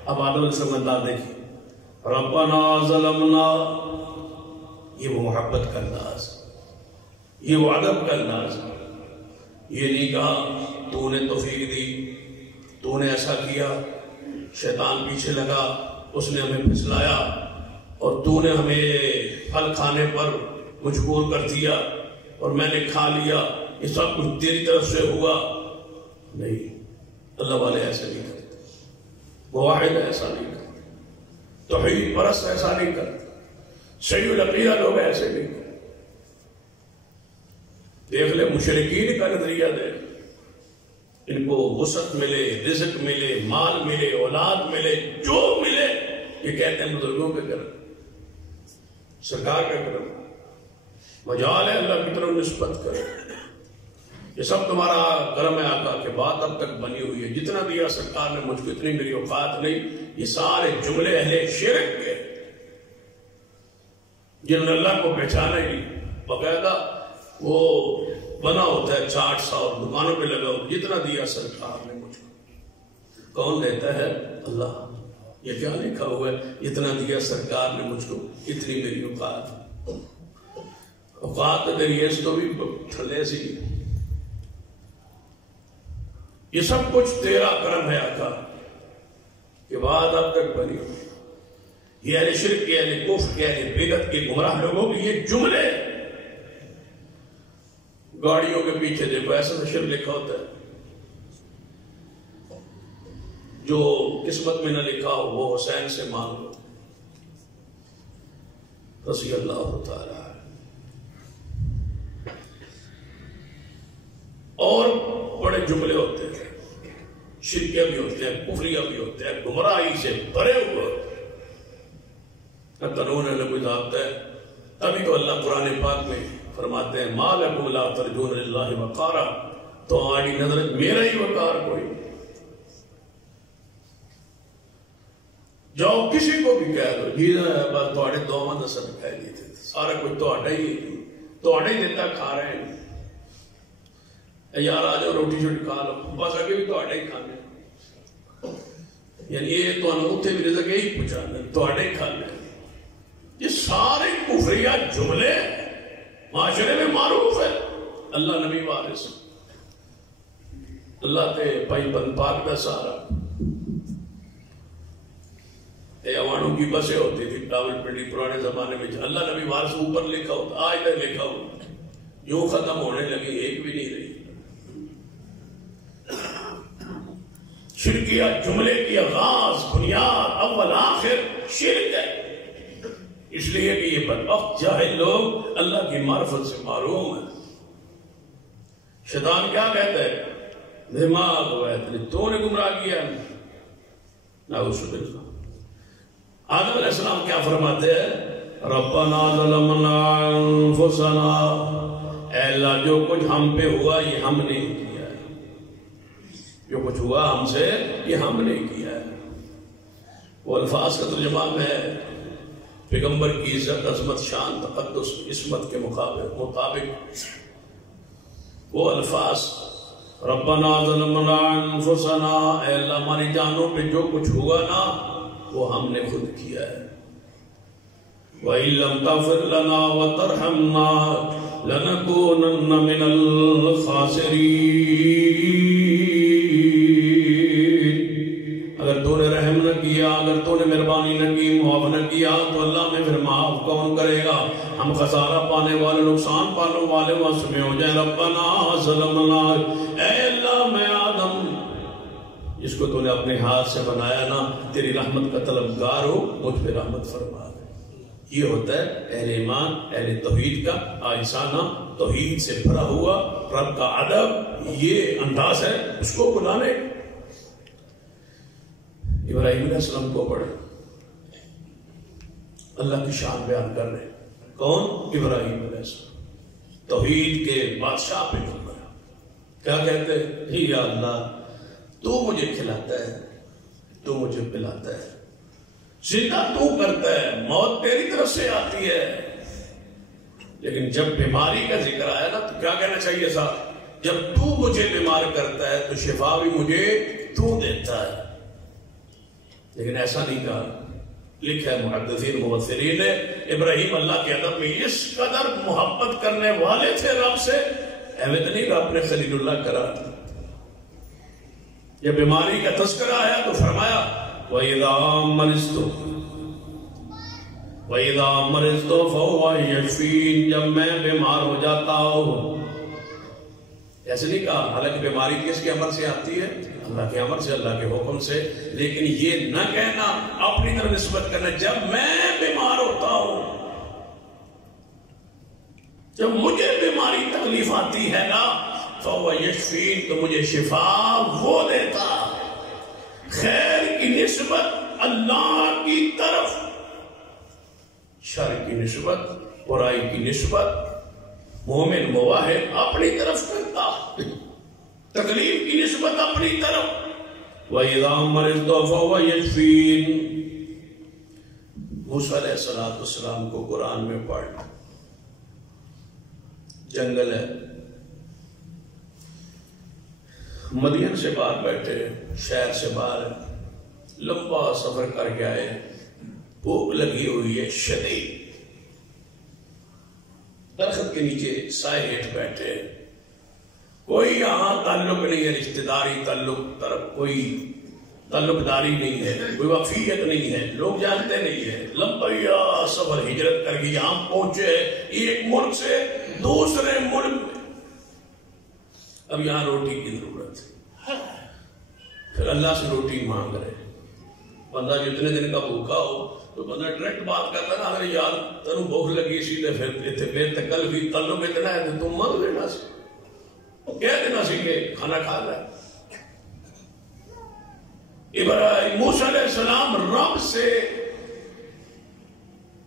اب آدم علیہ السلام انداز دیکھیے، ربنا ظلمنا، یہ وہ محبت کا انداز، یہ وہ ادب کا انداز۔ یہ نہیں کہا تو نے توفیق دی، تو نے ایسا کیا، شیطان پیچھے لگا، اس نے ہمیں پھسلایا اور تو نے ہمیں پھل کھانے پر مجبور کر دیا اور میں نے کھا لیا، یہ سب کچھ تیری طرف سے ہوا۔ نہیں، اللہ والے ایسے نہیں کرتے، مواحد ایسا نہیں کرتے، توحید پرست ایسا نہیں کرتے، صحیح العقیدہ لوگ ایسے نہیں کرتے۔ دیکھ لے مشرکین کا نظریہ دیکھ، ان کو وسعت ملے، رزق ملے، مال ملے، اولاد ملے، جو ملے، یہ کہتے ہیں بزرگوں کے کرم، سرکار کا کرم، مجال ہے اللہ کی طرف نسبت کرے۔ یہ سب تمہارا کرم ہے آقا کے بعد اب تک بنی ہوئی ہے، جتنا دیا سرکار نے مجھ کو اتنی میری اوقات نہیں. یہ سارے جملے اہل شرک کے جنہوں نے اللہ کو پہچانا ہی نہیں. باقاعدہ وہ بنا ہوتا ہے چارٹ سا اور دکانوں پہ لگا ہو، جتنا دیا سرکار نے مجھ کو. کون دیتا ہے؟ اللہ. یہ کیا لکھا ہوا ہے؟ اتنا دیا سرکار نے مجھ کو اتنی میری اوقات. اوقات میری اس تو بھی تھلے سی. یہ سب کچھ تیرا کرم ہے آقا کے بعد اب تک بنی ہوئی. یہ اہل شرک کے، اہل کفر کے، اہل بدعت کے، گمراہ لوگوں کے یہ جملے. گاڑیوں کے پیچھے دیکھو ایسا نشر لکھا ہوتا ہے، جو قسمت میں نہ لکھا ہو وہ حسین سے مانگ لو رضی اللہ تعالی. اور بڑے جملے ہوتے ہیں، شرکیہ بھی ہوتے ہیں، کفریہ بھی ہوتے ہیں، گمراہی سے بھرے ہوئے ہوتے ہیں. نہ قانون ہے نہ کوئی ضابطہ ہے. تبھی تو اللہ قرآن پاک میں فرماتے ہیں ما لکم لا ترجون للہ وقارا، تو آڑی نظر میرا ہی وقار کوئی. جاؤ کسی کو بھی کہہ دو جی بس تھوڑے دو من نسب کہہ دیتے سارا کچھ تھوڑا ہی دیتا کھا رہے ہیں. یار آ جاؤ روٹی شوٹی کھا لو، بس اگے بھی تھوڑا ہی کھانے. یعنی یہ تو اتنے بھی رزق یہی پہنچانا تھوڑے ہی کھانے. یہ سارے کفریہ جملے معاشرے میں معروف ہے. اللہ نبی وارث اللہ تے بھائی بن پاک دا سارا. ایوانوں کی بسیں ہوتی تھی ٹاول پنڈی پرانے زمانے میں، اللہ نبی وارث اوپر لکھا ہوتا، آج تک لکھا ہوتا. یوں ختم ہونے لگی ایک بھی نہیں رہی. شرکیہ جملے کی آغاز بنیاد اول آخر شرک ہے. اس لیے کہ یہ بدبخت جاہل لوگ اللہ کی معرفت سے محروم ہیں. شیطان کیا کہتا ہے؟ دماغ تو نے گمراہ کیا. نعوذ باللہ. آدم علیہ السلام کیا فرماتے ہیں؟ ربنا ظلمنا انفسنا، اے اللہ جو کچھ ہم پہ ہوا یہ ہم نے کیا ہے. جو کچھ ہوا ہم سے یہ ہم نے کیا ہے. وہ الفاظ کا ترجمہ میں پیغمبر کی عزت، عظمت، شان، تقدس، عصمت کے مطابق وہ الفاظ ربنا ظلمنا انفسنا، اے اللہ ہماری جانوں پہ جو کچھ ہوا نا وہ ہم نے خود کیا ہے. وَإِن لَّمْ تَغْفِرْ لَنَا وَتَرْحَمْنَا لَنَكُونَنَّ مِنَ الْخَاسِرِينَ. اگر تو نے رحم نہ کیا، اگر تو نے مہربانی نہ کی، معاف نہ کیا تو اللہ میں پھر معاف کون کرے گا؟ ہم خسارہ پانے والے، نقصان پانے والے واسطے میں ہو جائے. ربنا ظلمنا، اے اللہ میں آدم جس کو تو نے اپنے ہاتھ سے بنایا نا، تیری رحمت کا طلبگار ہو، مجھ پہ رحمت فرما دے. یہ ہوتا ہے اہل ایمان، اہل توحید کا آئسانہ، توحید سے بھرا ہوا رب کا ادب. یہ انداز ہے اس کو بلانے. ابراہیم علیہ السلام کو پڑھے اللہ کی شان بیان کر رہے. کون؟ ابراہیم علیہ السلام توحید کے بادشاہ پہ نمبر. کیا کہتے ہیں؟ یا اللہ تو مجھے کھلاتا ہے، تو مجھے پلاتا ہے، زندہ تو کرتا ہے، موت تیری طرف سے آتی ہے. لیکن جب بیماری کا ذکر آیا نا تو کیا کہنا چاہیے صاحب؟ جب تو مجھے بیمار کرتا ہے تو شفا بھی مجھے تو دیتا ہے. لیکن ایسا نہیں کہا. لکھا ہے محدثین مفسرین نے ابراہیم اللہ کے ادب میں اس قدر محبت کرنے والے تھے رب سے، احمد نہیں رب نے خلیل اللہ کرا. جب بیماری کا تذکرہ آیا تو فرمایا وَإِذَا مَرِضْتُ فَهُوَ يَشْفِينِ، جب میں بیمار ہو جاتا ہوں. ایسے نہیں کہا، حالانکہ بیماری کس کے امر سے آتی ہے؟ اللہ کے امر سے، اللہ کے حکم سے. لیکن یہ نہ کہنا، اپنی طرف نسبت کرنا جب میں بیمار ہوتا ہوں، جب مجھے بیماری تکلیف آتی ہے نا فَهُوَ يَشْفِينِ، تو مجھے شفا وہ دیتا. خیر کی نسبت اللہ کی طرف، شر کی نسبت، برائی کی نسبت مومن موحد اپنی طرف کرتا، تکلیف کی نسبت اپنی طرف۔ وَإِذَا مَرِضْتُ فَهُوَ يَشْفِينِ۔ موسیٰ علیہ السلام کو قرآن میں پڑھ، جنگل ہے، مدین سے باہر بیٹھے، شہر سے باہر لمبا سفر کر کے آئے، بھوک لگی ہوئی ہے شدید، درخت کے نیچے سائے ہیٹھ بیٹھے، کوئی یہاں تعلق نہیں ہے، رشتہ داری تعلق طرف کوئی تعلق داری نہیں ہے، کوئی وفیت نہیں ہے، لوگ جانتے نہیں ہیں، لمبا سفر ہجرت کر کے یہاں پہنچے ایک ملک سے دوسرے ملک میں، اب یہاں روٹی کی ضرورت ہے، پھر اللہ سے روٹی مانگ رہے۔ بندہ جتنے دن کا بھوکا ہو تو بندہ ڈائریکٹ بات کرتا نا، اگر یار تنوں بھوک لگی اسی نے پھر بے تکلفی تعلق اتنا ہے تو تم مانگ لینا سی، کہہ دینا سی کہ کھانا کھا رہا ہے۔ ابراہیم موسیٰ علیہ السلام رب سے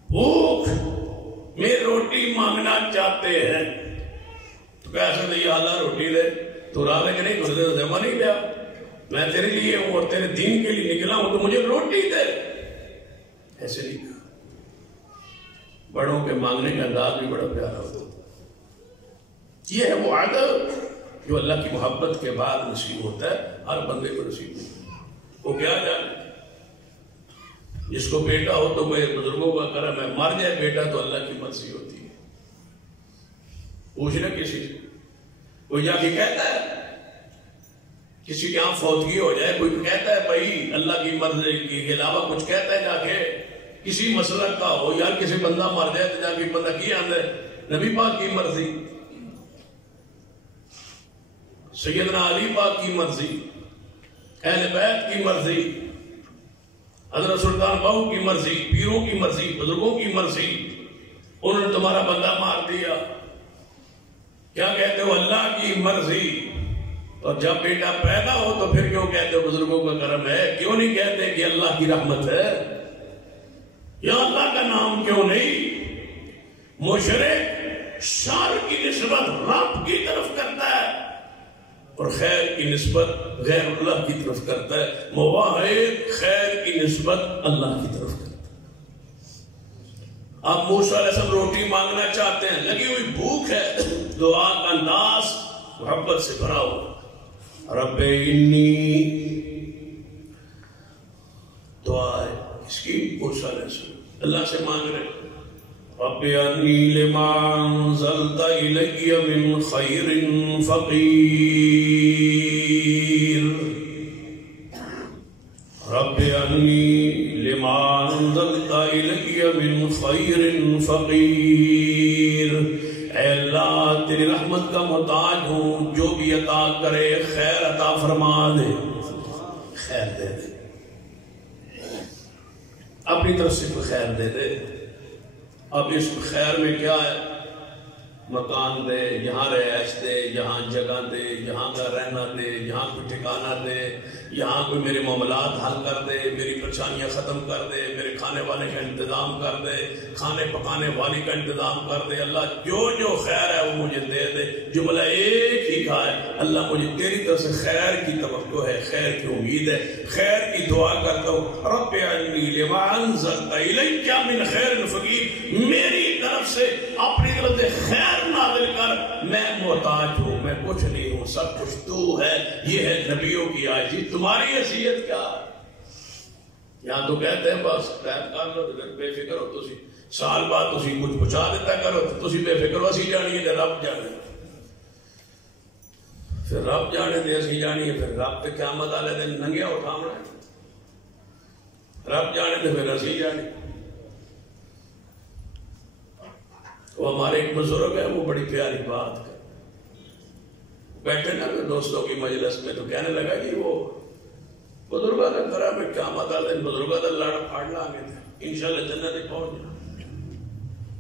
بھوک میں روٹی مانگنا چاہتے ہیں، تو کیسے دے یا اللہ روٹی دے، تو راہ لے کے نہیں تو دے دے نہیں لیا، میں تیرے لیے ہوں اور تیرے دین کے لیے نکلا ہوں تو مجھے روٹی دے، ایسے نہیں کہا۔ بڑوں کے مانگنے کا انداز بھی بڑا پیارا ہوتا ہے، یہ ہے وہ عدل جو اللہ کی محبت کے بعد نصیب ہوتا ہے، ہر بندے کو نصیب ہوتا ہے۔ وہ کیا جانے، جس کو بیٹا ہو تو میرے بزرگوں کا کرم ہے، مر جائے بیٹا تو اللہ کی مرضی ہوتی ہے، پوچھنا کسی سے، کوئی جا کے کہتا ہے کسی کے یہاں فوتگی ہو جائے، کوئی کہتا ہے بھائی اللہ کی مرضی کے علاوہ کچھ کہتا ہے جا کے، کسی مسئلہ کا ہو یا کسی بندہ مر جائے تو جا کے بندہ کیا ہے نبی پاک کی مرضی، سیدنا علی پاک کی مرضی، اہل بیت کی مرضی، حضرت سلطان بہو کی مرضی، پیروں کی مرضی، بزرگوں کی مرضی، انہوں نے تمہارا بندہ مار دیا، کیا کہتے ہو اللہ کی مرضی۔ اور جب بیٹا پیدا ہو تو پھر کیوں کہتے ہو بزرگوں کا کرم ہے، کیوں نہیں کہتے کہ اللہ کی رحمت ہے، یا اللہ کا نام کیوں نہیں؟ مشرک شر کی نسبت رب کی طرف کرتا ہے اور خیر کی نسبت غیر اللہ کی طرف کرتا ہے، موحد خیر کی نسبت اللہ کی طرف کرتا ہے۔ اب موسیٰ علیہ السلام روٹی مانگنا چاہتے ہیں، لگی ہوئی بھوک ہے، دعا کا انداز محبت سے بھرا ہوا، رب انی، دعا ہے اس کی موسیٰ علیہ السلام اللہ سے مانگ رہے، رب انی لما انزلت الی من خیر فقیر، رب انی لما انزلت الی من خیر فقیر، اے اللہ تیری رحمت کا محتاج ہوں، جو بھی عطا کرے خیر عطا فرما دے، خیر دے دے، اپنی طرف سے کوئی خیر دے دے۔ اب اس خیر میں کیا ہے، مکان دے، یہاں رہائش دے، یہاں جگہ دے، یہاں کا رہنا دے، یہاں کوئی ٹھکانہ دے، یہاں کوئی میرے معاملات حل کر دے، میری پریشانیاں ختم کر دے، میرے کھانے والے کا انتظام کر دے، کھانے پکانے والی کا انتظام کر دے، اللہ جو جو خیر ہے وہ مجھے دے دے۔ جملہ ایک ہی کہا ہے، اللہ مجھے تیری طرف سے خیر کی توقع ہے، خیر کی امید ہے، خیر کی دعا کرتا ہوں، رب انی لما انزلت الی من خیر فقیر، میری طرف سے اپنی طرف سے خیر نازل کر، میں محتاج ہوں، میں کچھ نہیں ہوں، سب کچھ تو ہے۔ یہ ہے نبیوں کی آجزی، تمہاری حیثیت کیا ہے؟ یہاں تو کہتے ہیں بس قید کر لو تو بے فکر ہو، تسی سال بعد تسی کچھ پہنچا دیتا کرو تو تسی بے فکر ہو، اسی جانی ہے رب جانے، پھر رب جانے دے اسی جانی ہے، پھر رب تے قیامت والے دن ننگیا اٹھاونا ہے، رب جانے دے پھر اسی جانی۔ وہ ہمارے ایک بزرگ ہے، وہ بڑی پیاری بات ہے، بیٹھے نا دوستوں کی مجلس میں تو کہنے لگا کہ وہ بزرگاں کا کرم ہے، قیامت والے دن بزرگاں دا لڑ پھاڑ لانگے تھے، انشاءاللہ جنت ہی پہنچ جانا۔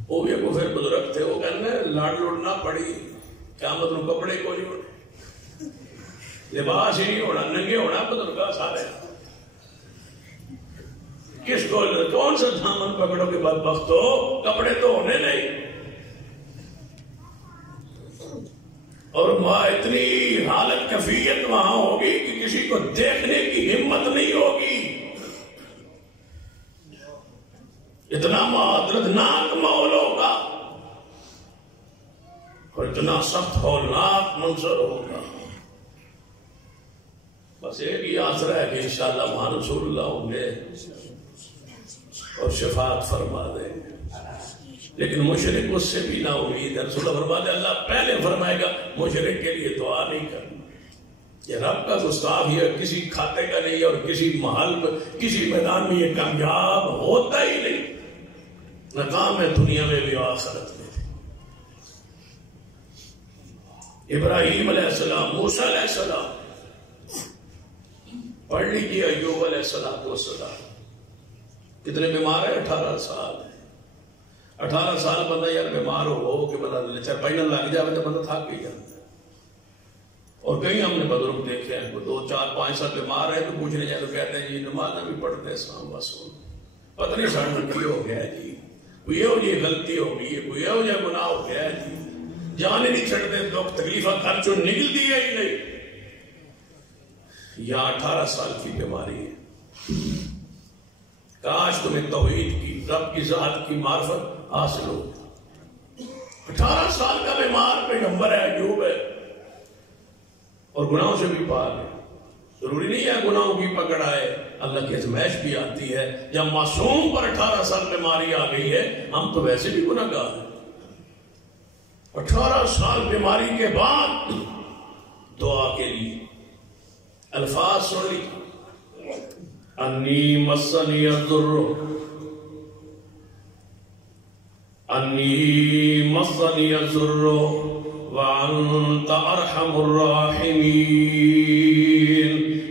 وہ بھی کو پھر بزرگ تھے، وہ کہنے لڑ لڑنا پڑی، قیامت نو کپڑے کو نہیں ہونے، لباس ہی نہیں ہونا، ننگے ہونا بزرگاں سارے، کس کو کون سا دامن پکڑو کے بدبخت ہو، کپڑے تو ہونے نہیں۔ اور وہاں اتنی حالت کیفیت وہاں ہوگی کہ کسی کو دیکھنے کی ہمت نہیں ہوگی. اتنا دردناک ماحول ہوگا اور اتنا سخت ہولناک منظر ہوگا. بس ایک ہی آسرا ہے کہ انشاءاللہ وہاں رسول اللہ ہوں گے اور شفاعت فرما دیں گے. لیکن مشرک اس سے بھی نہ امید ہے. رسول اللہ فرما دے اللہ پہلے فرمائے گا مشرک کے لیے دعا نہیں کرنا. یہ رب کا گستاخ یہ کسی کھاتے کا نہیں اور کسی محل میں کسی میدان میں یہ کامیاب ہوتا ہی نہیں. ناکام ہے دنیا میں بھی آخرت میں. ابراہیم علیہ السلام، موسیٰ علیہ السلام، پڑھ لیجیے ایوب علیہ السلام کتنے بیمار ہیں. 18 سال 18 سال بندہ یار بیمار ہو کہ بندہ چار پہنا لگ جائے تو بندہ تھک ہی جاتا ہے. اور کئی ہم نے بزرگ دیکھے ہیں 2 4 5 سال بیمار ہے تو پوچھنے جائے تو کہتے ہیں جی نماز بھی پڑھتے ہیں سام بس پتہ نہیں سڑ کی ہو گیا جی، کوئی یہ غلطی ہو گئی ہے، کوئی یہ گناہ ہو گیا ہے جی. جانے نہیں چھڑتے دکھ تکلیفہ کر چو نکلتی ہے ہی نہیں. یہاں 18 سال کی بیماری ہے. کاش تمہیں توحید کی رب کی ذات کی معرفت حاصل ہو. 18 سال کا بیمار پیغمبر ہے، ایوب ہے، اور گناہوں سے بھی پاک ہے. ضروری نہیں ہے گناہوں کی پکڑ آئے، اللہ کی ازمائش بھی آتی ہے. جب معصوم پر 18 سال بیماری آ گئی ہے ہم تو ویسے بھی گناہ گار ہیں. 18 سال بیماری کے بعد دعا کے لیے الفاظ سن لی. انی مسنی الضر وانت ارحم الراحمین.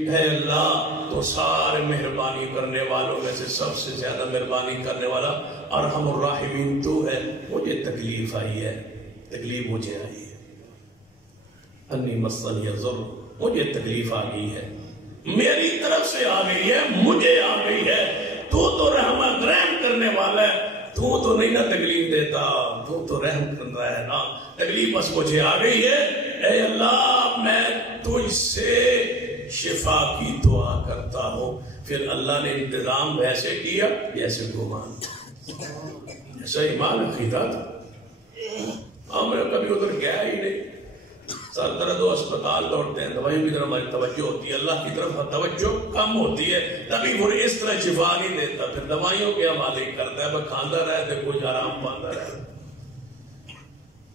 اے اللہ تو سارے مہربانی کرنے والوں میں سے سب سے زیادہ مہربانی کرنے والا ارحم الراحمین تو ہے. مجھے تکلیف آئی ہے، تکلیف مجھے آئی ہے. انی مسنی الضر، مجھے تکلیف آ گئی ہے، میری طرف سے آ گئی ہے، مجھے آ گئی ہے. تو رحمت رحم کرنے والا ہے، تو نہیں نا تکلیف دیتا، تو رحم کر رہا ہے نا. تکلیف بس مجھے آ گئی ہے. اے اللہ میں تجھ سے شفا کی دعا کرتا ہوں. پھر اللہ نے انتظام ویسے کیا جیسے گمان، جیسا ایمان عقیدہ تھا. ہم نے کبھی ادھر گیا ہی نہیں. سر درد ہو اسپتال دوڑتے ہیں، دوائیوں کی طرف ہماری توجہ ہوتی ہے، اللہ کی طرف توجہ کم ہوتی ہے. تبھی وہ اس طرح شفا نہیں دیتا، پھر دوائیوں کے حوالے کرتا ہے. میں کھاندہ رہے تھے کچھ آرام پاندہ رہے.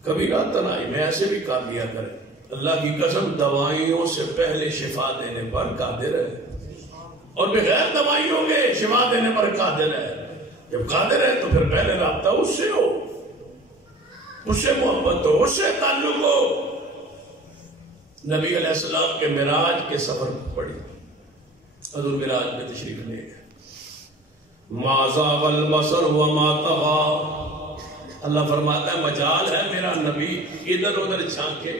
کبھی رات نہیں میں ایسے بھی کر لیا کرے. اللہ کی قسم دوائیوں سے پہلے شفا دینے پر قادر ہے، اور بغیر دوائیوں کے شفا دینے پر قادر ہے. جب قادر ہے تو پھر پہلے رابطہ اس سے ہو، اس سے محبت ہو، اس سے تعلق ہو. نبی علیہ السلام کے معراج کے سفر پڑھی، حضور معراج میں تشریف لے گئے. ما زاغ البصر وما طغى. اللہ فرماتا ہے مجال ہے میرا نبی ادھر ادھر جھانکے.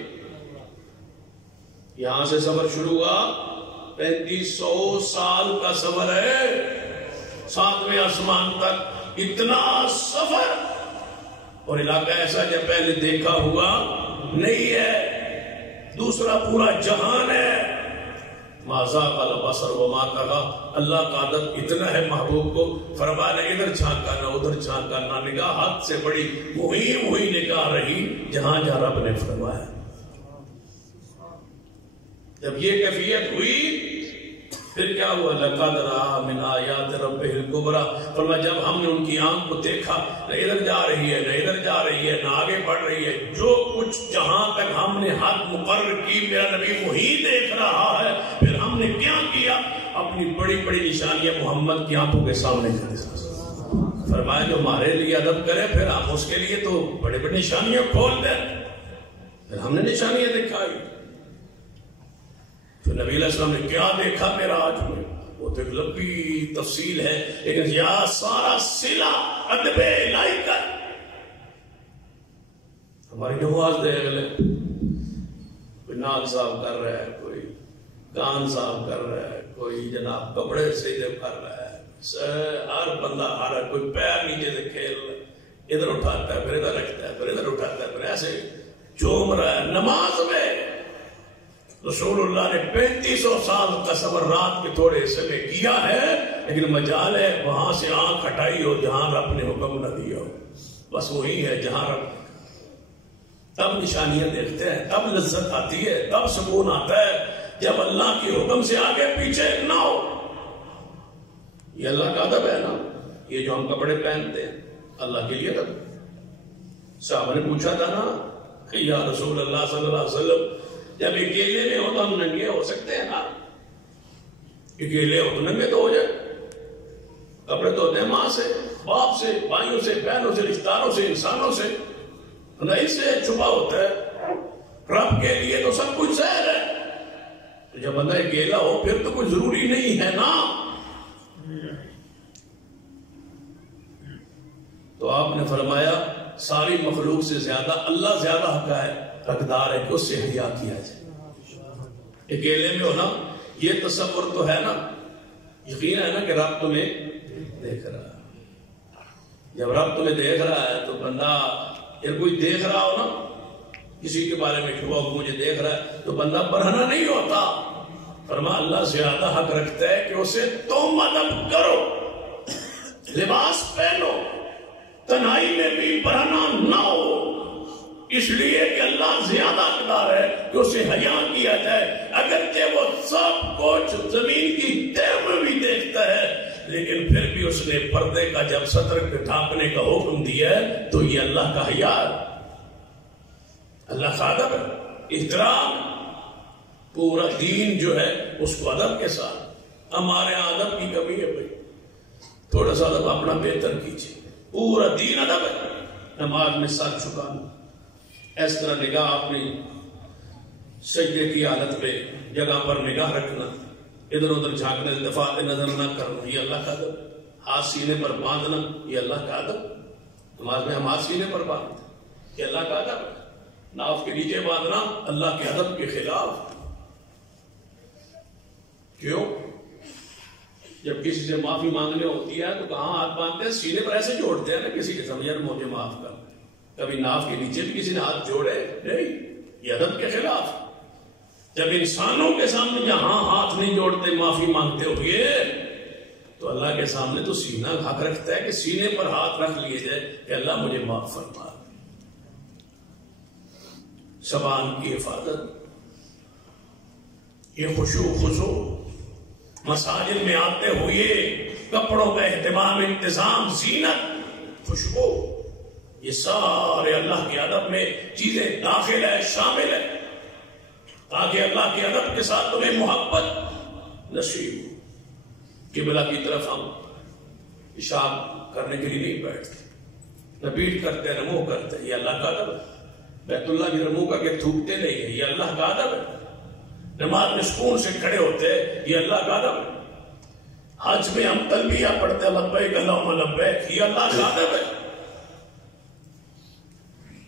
یہاں سے سفر شروع ہوا، 3500 سال کا سفر ہے، 7ویں آسمان تک. اتنا سفر اور علاقہ ایسا جب پہلے دیکھا ہوا نہیں ہے، دوسرا پورا جہان ہے. ما زاغ البصر وما طغى. اللہ کا عادت اتنا ہے محبوب کو، فرمایا ادھر جھانکا نہ ادھر جھانکا نہ. نگاہ حد سے بڑی وہی نگاہ رہی جہاں رب نے فرمایا. جب یہ کیفیت ہوئی پھر کیا ہوا؟ لقد رأى من آیات ربہ الکبریٰ. فرمایا جب ہم نے ان کی آنکھ کو دیکھا، نہ ادھر جا رہی ہے نہ ادھر جا رہی ہے نہ آگے بڑھ رہی ہے، جو کچھ جہاں تک ہم نے حد مقرر کی میرا نبی وہی دیکھ رہا ہے. پھر ہم نے کیا کیا؟ اپنی بڑی بڑی نشانیاں محمد کی آنکھوں کے سامنے کر دی. فرمایا جو ہمارے لیے ادب کرے پھر ہم اس کے لیے تو بڑی بڑی نشانیاں کھول دیں. پھر ہم نے نشانیاں دکھائی. تو نبی علیہ السلام نے کیا دیکھا معراج میں وہ تو ایک لمبی تفصیل ہے، لیکن یا سارا صلہ ادب الہی کا. ہماری نماز دے گلے کوئی ناک صاف کر رہا ہے، کوئی کان صاف کر رہا ہے، کوئی جناب کپڑے سیدھے کر رہا ہے. ہر بندہ آ رہا ہے، کوئی پیر نیچے سے کھیل رہا ہے، ادھر اٹھاتا ہے پھر ادھر رکھتا ہے پھر ادھر اٹھاتا ہے پھر ایسے چوم رہا ہے نماز میں. رسول اللہ نے 3500 سال کا سفر رات کے تھوڑے حصے میں کیا ہے، لیکن مجال ہے وہاں سے آنکھ ہٹائی ہو جہاں رب نے حکم نہ دیا ہو. بس وہی ہے جہاں رب، تب نشانیاں دیکھتے ہیں، تب لذت آتی ہے، تب سکون آتا ہے جب اللہ کے حکم سے آگے پیچھے نہ ہو. یہ اللہ کا ادب ہے نا. یہ جو ہم کپڑے پہنتے ہیں اللہ کے لیے ادب. صحابہ نے پوچھا تھا نا کہ یا رسول اللہ صلی اللہ علیہ وسلم جب اکیلے میں ہو تو ہم ننگے ہو سکتے ہیں نا؟ اکیلے ہو تو ننگے تو ہو جائے. کپڑے تو ہوتے ہیں ماں سے، باپ سے، بھائیوں سے، بہنوں سے، رشتہ داروں سے، انسانوں سے، نہیں سے چھپا ہوتا ہے. رب کے لیے تو سب کچھ زہر ہے. جب بندہ اکیلا ہو پھر تو کچھ ضروری نہیں ہے نا. تو آپ نے فرمایا ساری مخلوق سے زیادہ اللہ زیادہ حقدار ہے کہ اس سے حیا کیا جائے. اکیلے میں ہونا یہ تصور تو ہے نا، یقین ہے نا کہ رب تمہیں دیکھ رہا ہے. جب رب تمہیں دیکھ رہا ہے تو بندہ، اگر کوئی دیکھ رہا ہو نا کسی کے بارے میں کہ وہ مجھے دیکھ رہا ہے تو بندہ برہنہ نہیں ہوتا. فرما اللہ زیادہ حق رکھتا ہے کہ اسے تم ادب کرو، لباس پہنو، تنہائی میں بھی برہنہ نہ ہو، اس لیے کہ اللہ زیادہ حقدار ہے کہ اسے حیا کیا جائے. اگرچہ وہ سب کچھ زمین کی تہ میں بھی دیکھتا ہے، لیکن پھر بھی اس نے پردے کا جب ستر ڈھانپنے کا حکم دیا ہے تو یہ اللہ کا حیا ہے، اللہ کا ادب ہے، احترام. پورا دین جو ہے اس کو ادب کے ساتھ. ہمارے یہاں ادب کی کمی ہے بھائی، تھوڑا سا ادب اپنا بہتر کیجیے. پورا دین ادب ہے. نماز میں سر جھکانا، اس طرح نگاہ اپنی سجدے کی حالت میں جگہ پر نگاہ رکھنا، ادھر ادھر جھانکنے دفعات نظر نہ کرنا، یہ اللہ کا ادب. ہاتھ سینے پر باندھنا یہ اللہ کا ادب. نماز میں ہم ہاتھ سینے پر باندھتے یہ اللہ کا ادب. ناف کے نیچے باندھنا اللہ کے ادب کے خلاف. کیوں؟ جب کسی سے معافی مانگنے ہوتی ہے تو کہاں ہاتھ باندھتے ہیں؟ سینے پر ایسے جوڑتے ہیں نا کسی کے سمجھ مجھے معاف کر. کبھی ناف کے نیچے بھی کسی نے ہاتھ جوڑے نہیں، یہ ادب کے خلاف. جب انسانوں کے سامنے جہاں ہاتھ نہیں جوڑتے معافی مانگتے ہوئے تو اللہ کے سامنے تو سینہ حق رکھتا ہے کہ سینے پر ہاتھ رکھ لیے جائے کہ اللہ مجھے معاف فرما. زبان کی حفاظت، یہ خشوع خضوع، مساجد میں آتے ہوئے کپڑوں کا اہتمام، انتظام، زینت، خوشبو، یہ سارے اللہ کے ادب میں چیزیں داخل ہے، شامل ہے، تاکہ اللہ کے ادب کے ساتھ تمہیں محبت نصیب ہو. قبلہ کی طرف ہم پیشاب کرنے کے لیے نہیں بیٹھتے، نہ پیٹ کرتے نہ منہ کرتے، یہ اللہ کا ادب ہے. بیت اللہ کی طرف منہ کر کے تھوکتے نہیں ہے، یہ اللہ کا ادب ہے. نماز میں سکون سے کھڑے ہوتے یہ اللہ کا ادب ہے. حج میں ہم تلبیہ پڑھتے لبیک اللہم لبیک، یہ اللہ کا ادب ہے.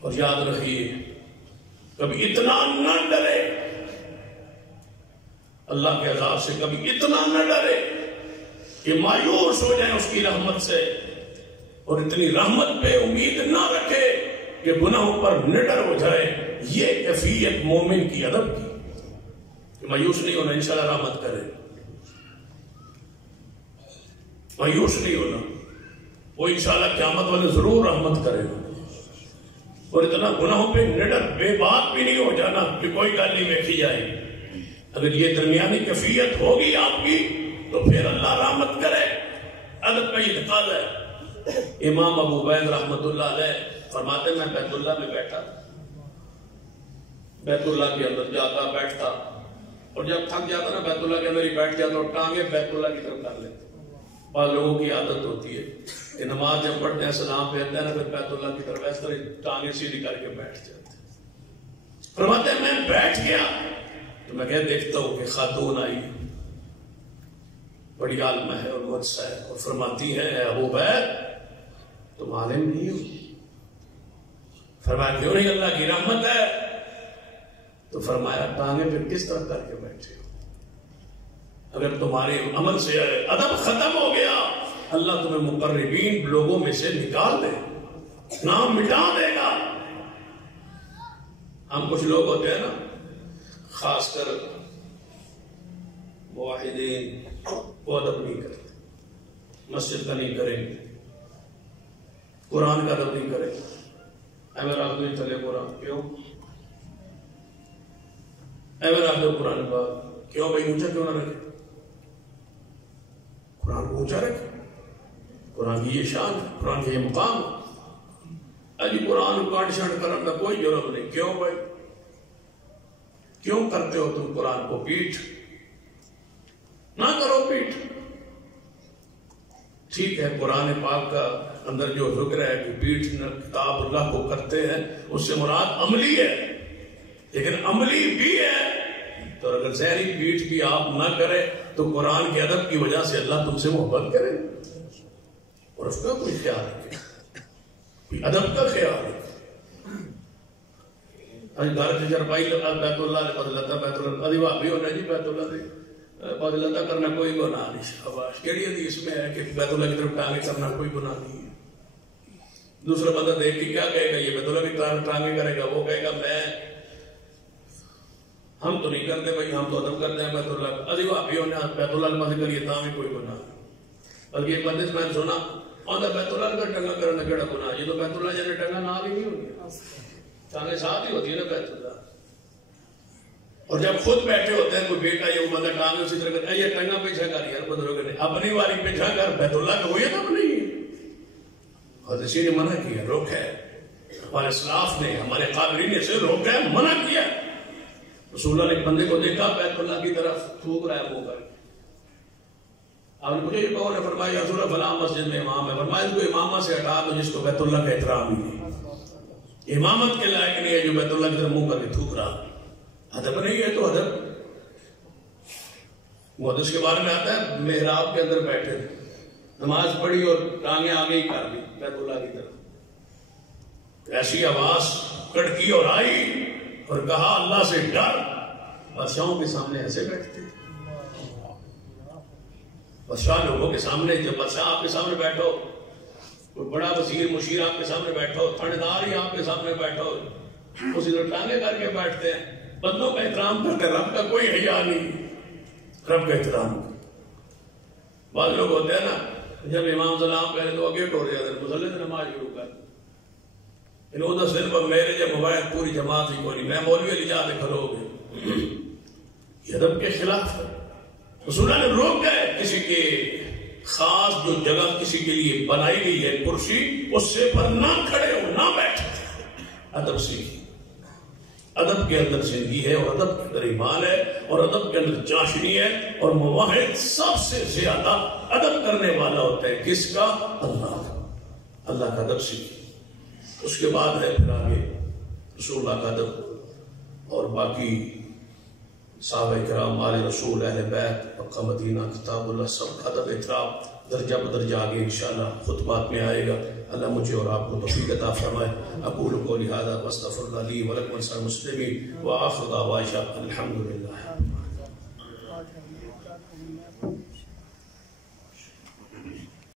اور یاد رکھیے کبھی اتنا نہ ڈرے اللہ کے عذاب سے، کبھی اتنا نہ ڈرے کہ مایوس ہو جائیں اس کی رحمت سے، اور اتنی رحمت پہ امید نہ رکھے کہ گناہوں پر نڈر ہو جائے. یہ کیفیت مومن کی ادب کی کہ مایوس نہیں ہونا، انشاءاللہ رحمت کرے. مایوس نہیں ہونا، وہ انشاءاللہ قیامت والے ضرور رحمت کرے گا. اور اتنا گناہوں پہ نڈر بے بات بھی نہیں ہو جانا کہ کوئی گل نہیں دیکھی جائے. اگر یہ درمیانی کیفیت ہوگی آپ کی تو پھر اللہ رحمت کرے. ادب کا یہ تقاضا ہے. امام ابو عبید رحمت اللہ علیہ فرماتے میں بیت اللہ میں بیٹھا، بیت اللہ کے اندر جاتا بیٹھتا، اور جب تھک جاتا نا بیت اللہ کے اندر ہی بیٹھ جاتا اور ٹانگیں بیت اللہ کی طرف کر لیتے. بعض لوگوں کی عادت ہوتی ہے کہ نماز جب پڑھتے ہیں سلام پھیرتے ہیں نا پھر بیت اللہ کی طرف اس طرح ٹانگیں سیدھی کر کے بیٹھ جاتے ہیں. فرماتے ہیں میں بیٹھ گیا تو میں کہ دیکھتا ہوں کہ خاتون آئی، بڑی عالمہ ہے اور مدرسہ ہے، اور فرماتی ہے اے ابو عبید تم عالم نہیں ہو. فرمایا کیوں نہیں؟ اللہ کی رحمت ہے. تو فرمایا ٹانگیں پھر کس طرح کر کے بیٹھے ہو؟ اگر تمہارے عمل سے ادب ختم ہو گیا اللہ تمہیں مقربین لوگوں میں سے نکال دے، نام مٹا دے گا. ہم کچھ لوگ ہوتے ہیں نا، خاص کر موحدین، وہ ادب نہیں کرتے، مسجد کا نہیں کریں گے، قرآن کا ادب نہیں کریں گے. اگر آپ نہیں چلے قرآن کیوں؟ اگر آپ نے قرآن کا کیوں بھائی اونچا کیوں نہ رکھے؟ قرآن کو اونچا رکھے، قرآن کی یہ شان ہے، قرآن کا یہ مقام ہے. اجی قرآن کاٹ شاٹ کرنے کا کوئی ضرورت نہیں. کیوں بھائی؟ کیوں کرتے ہو تم قرآن کو پیٹ؟ نہ کرو پیٹ. ٹھیک ہے، قرآن پاک کا اندر جو ذکر ہے کہ پیٹ کتاب اللہ کو کرتے ہیں، اس سے مراد عملی ہے، لیکن عملی بھی ہے. تو اگر ظاہری پیٹ بھی آپ نہ کرے تو قرآن کے ادب کی وجہ سے اللہ تم سے محبت کرے اور اس کا کوئی خیال رکھے، کوئی ادب کا خیال رکھے. گھر سے چرپائی بیت اللہ نے بدلتا، بیت اللہ ادیبا بھی ہونا جی، بیت اللہ نے بدلتا کرنا کوئی گناہ نہیں. شاباش. کیڑی حدیث میں ہے کہ بیت اللہ کی طرف ٹانگیں کرنا کوئی گناہ نہیں ہے. دوسرا بندہ دیکھ کے کیا کہے گا؟ یہ بیت اللہ کی طرف ٹانگیں کرے گا. وہ کہے گا ہم تو نہیں کرتے بھائی، ہم تو ادب کرتے ہیں بیت اللہ. ادیبا بھی ہونا بیت اللہ نے مدد کریے تاں بھی کوئی گناہ نہیں. بلکہ ایک بندے سے میں نے سنا آدھا بیت اللہ کا ٹنگا کرنے کیڑا گناہ؟ یہ تو بیت اللہ جیسے ٹنگا نہ بھی نہیں ہوگی، ٹانگیں ساتھ ہی ہوتی ہے نا بیت اللہ. اور جب خود بیٹھے ہوتے ہیں کوئی بیٹا یا وہ بندہ ٹانگیں اسی طرح کرتا ہے، یہ ٹنگا پیچھا کر یار بزرگ نے اپنی واری پیچھا کر، بیت اللہ کا ہوئی ہے نا نہیں. اور اسی نے منع کیا، روک ہے. ہمارے اسلاف نے، ہمارے قابلین نے اسے روکا ہے، منع کیا. رسول اللہ نے ایک بندے کو دیکھا بیت اللہ کی طرف تھوک رہا ہے منہ کر. آپ نے مجھے یہ کہو نے فرمایا حضور فلاں مسجد میں امام ہے، فرمایا اس کو امامہ سے ہٹا دو جس کو بیت اللہ کا احترام ہی نہیں، امامت کے لائق نہیں ہے جو بیت اللہ کی طرف منہ کر کے تھوک رہا. ادب نہیں ہے تو ادب. محدث کے بارے میں آتا ہے محراب کے اندر بیٹھے نماز پڑھی اور ٹانگیں آگے ہی کر دی بیت اللہ کی طرف. ایسی آواز کڑکی اور آئی اور کہا اللہ سے ڈر. بادشاہوں کے سامنے ایسے بیٹھتے، بادشاہ لوگوں کے سامنے. جب بادشاہ آپ کے سامنے بیٹھو، کوئی بڑا وزیر مشیر آپ کے سامنے بیٹھو، تھندار ہی آپ کے سامنے بیٹھو، اسی طرح ٹانگیں کر کے بیٹھتے ہیں. بندوں کا احترام کرتے ہیں، رب کا کوئی حیا نہیں. رب کا احترام. بعض لوگ ہوتے ہیں نا جب امام سلام پہلے تو اگیٹ ہو رہے ہیں مسلح سے نماز شروع کر انہوں 10 دن پر میرے جب موبائل پوری جماعت ہی کوئی نہیں، میں مولوی علی جاتے کھلو گے. یہ ادب کے خلاف ہے. رسول اللہ نے روک گئے کسی کے خاص جو جگہ کسی کے لیے بنائی گئی ہے کرسی، اس سے پر نہ کھڑے ہو، نہ بیٹھے. ادب سیکھی. ادب کے اندر زندگی ہے اور ادب کے اندر ایمان ہے اور ادب کے اندر چاشنی ہے. اور موحد سب سے زیادہ ادب کرنے والا ہوتا ہے کس کا؟ اللہ کا. اللہ کا ادب سیکھی. اس کے بعد ہے پھر آگے رسول اللہ کا ادب اور باقی صحابہ کرام، آل رسول، اہل بیت، مکہ مدینہ، کتاب اللہ، سب کا ادب احترام درجہ بدرجہ آگے انشاءاللہ خطبات میں آئے گا. اللہ مجھے اور آپ کو توفیق عطا فرمائے. اقول قولی ھذا واستغفر اللہ لی ولکم ولسائر المسلمین وآخر دعوانا الحمد للہ.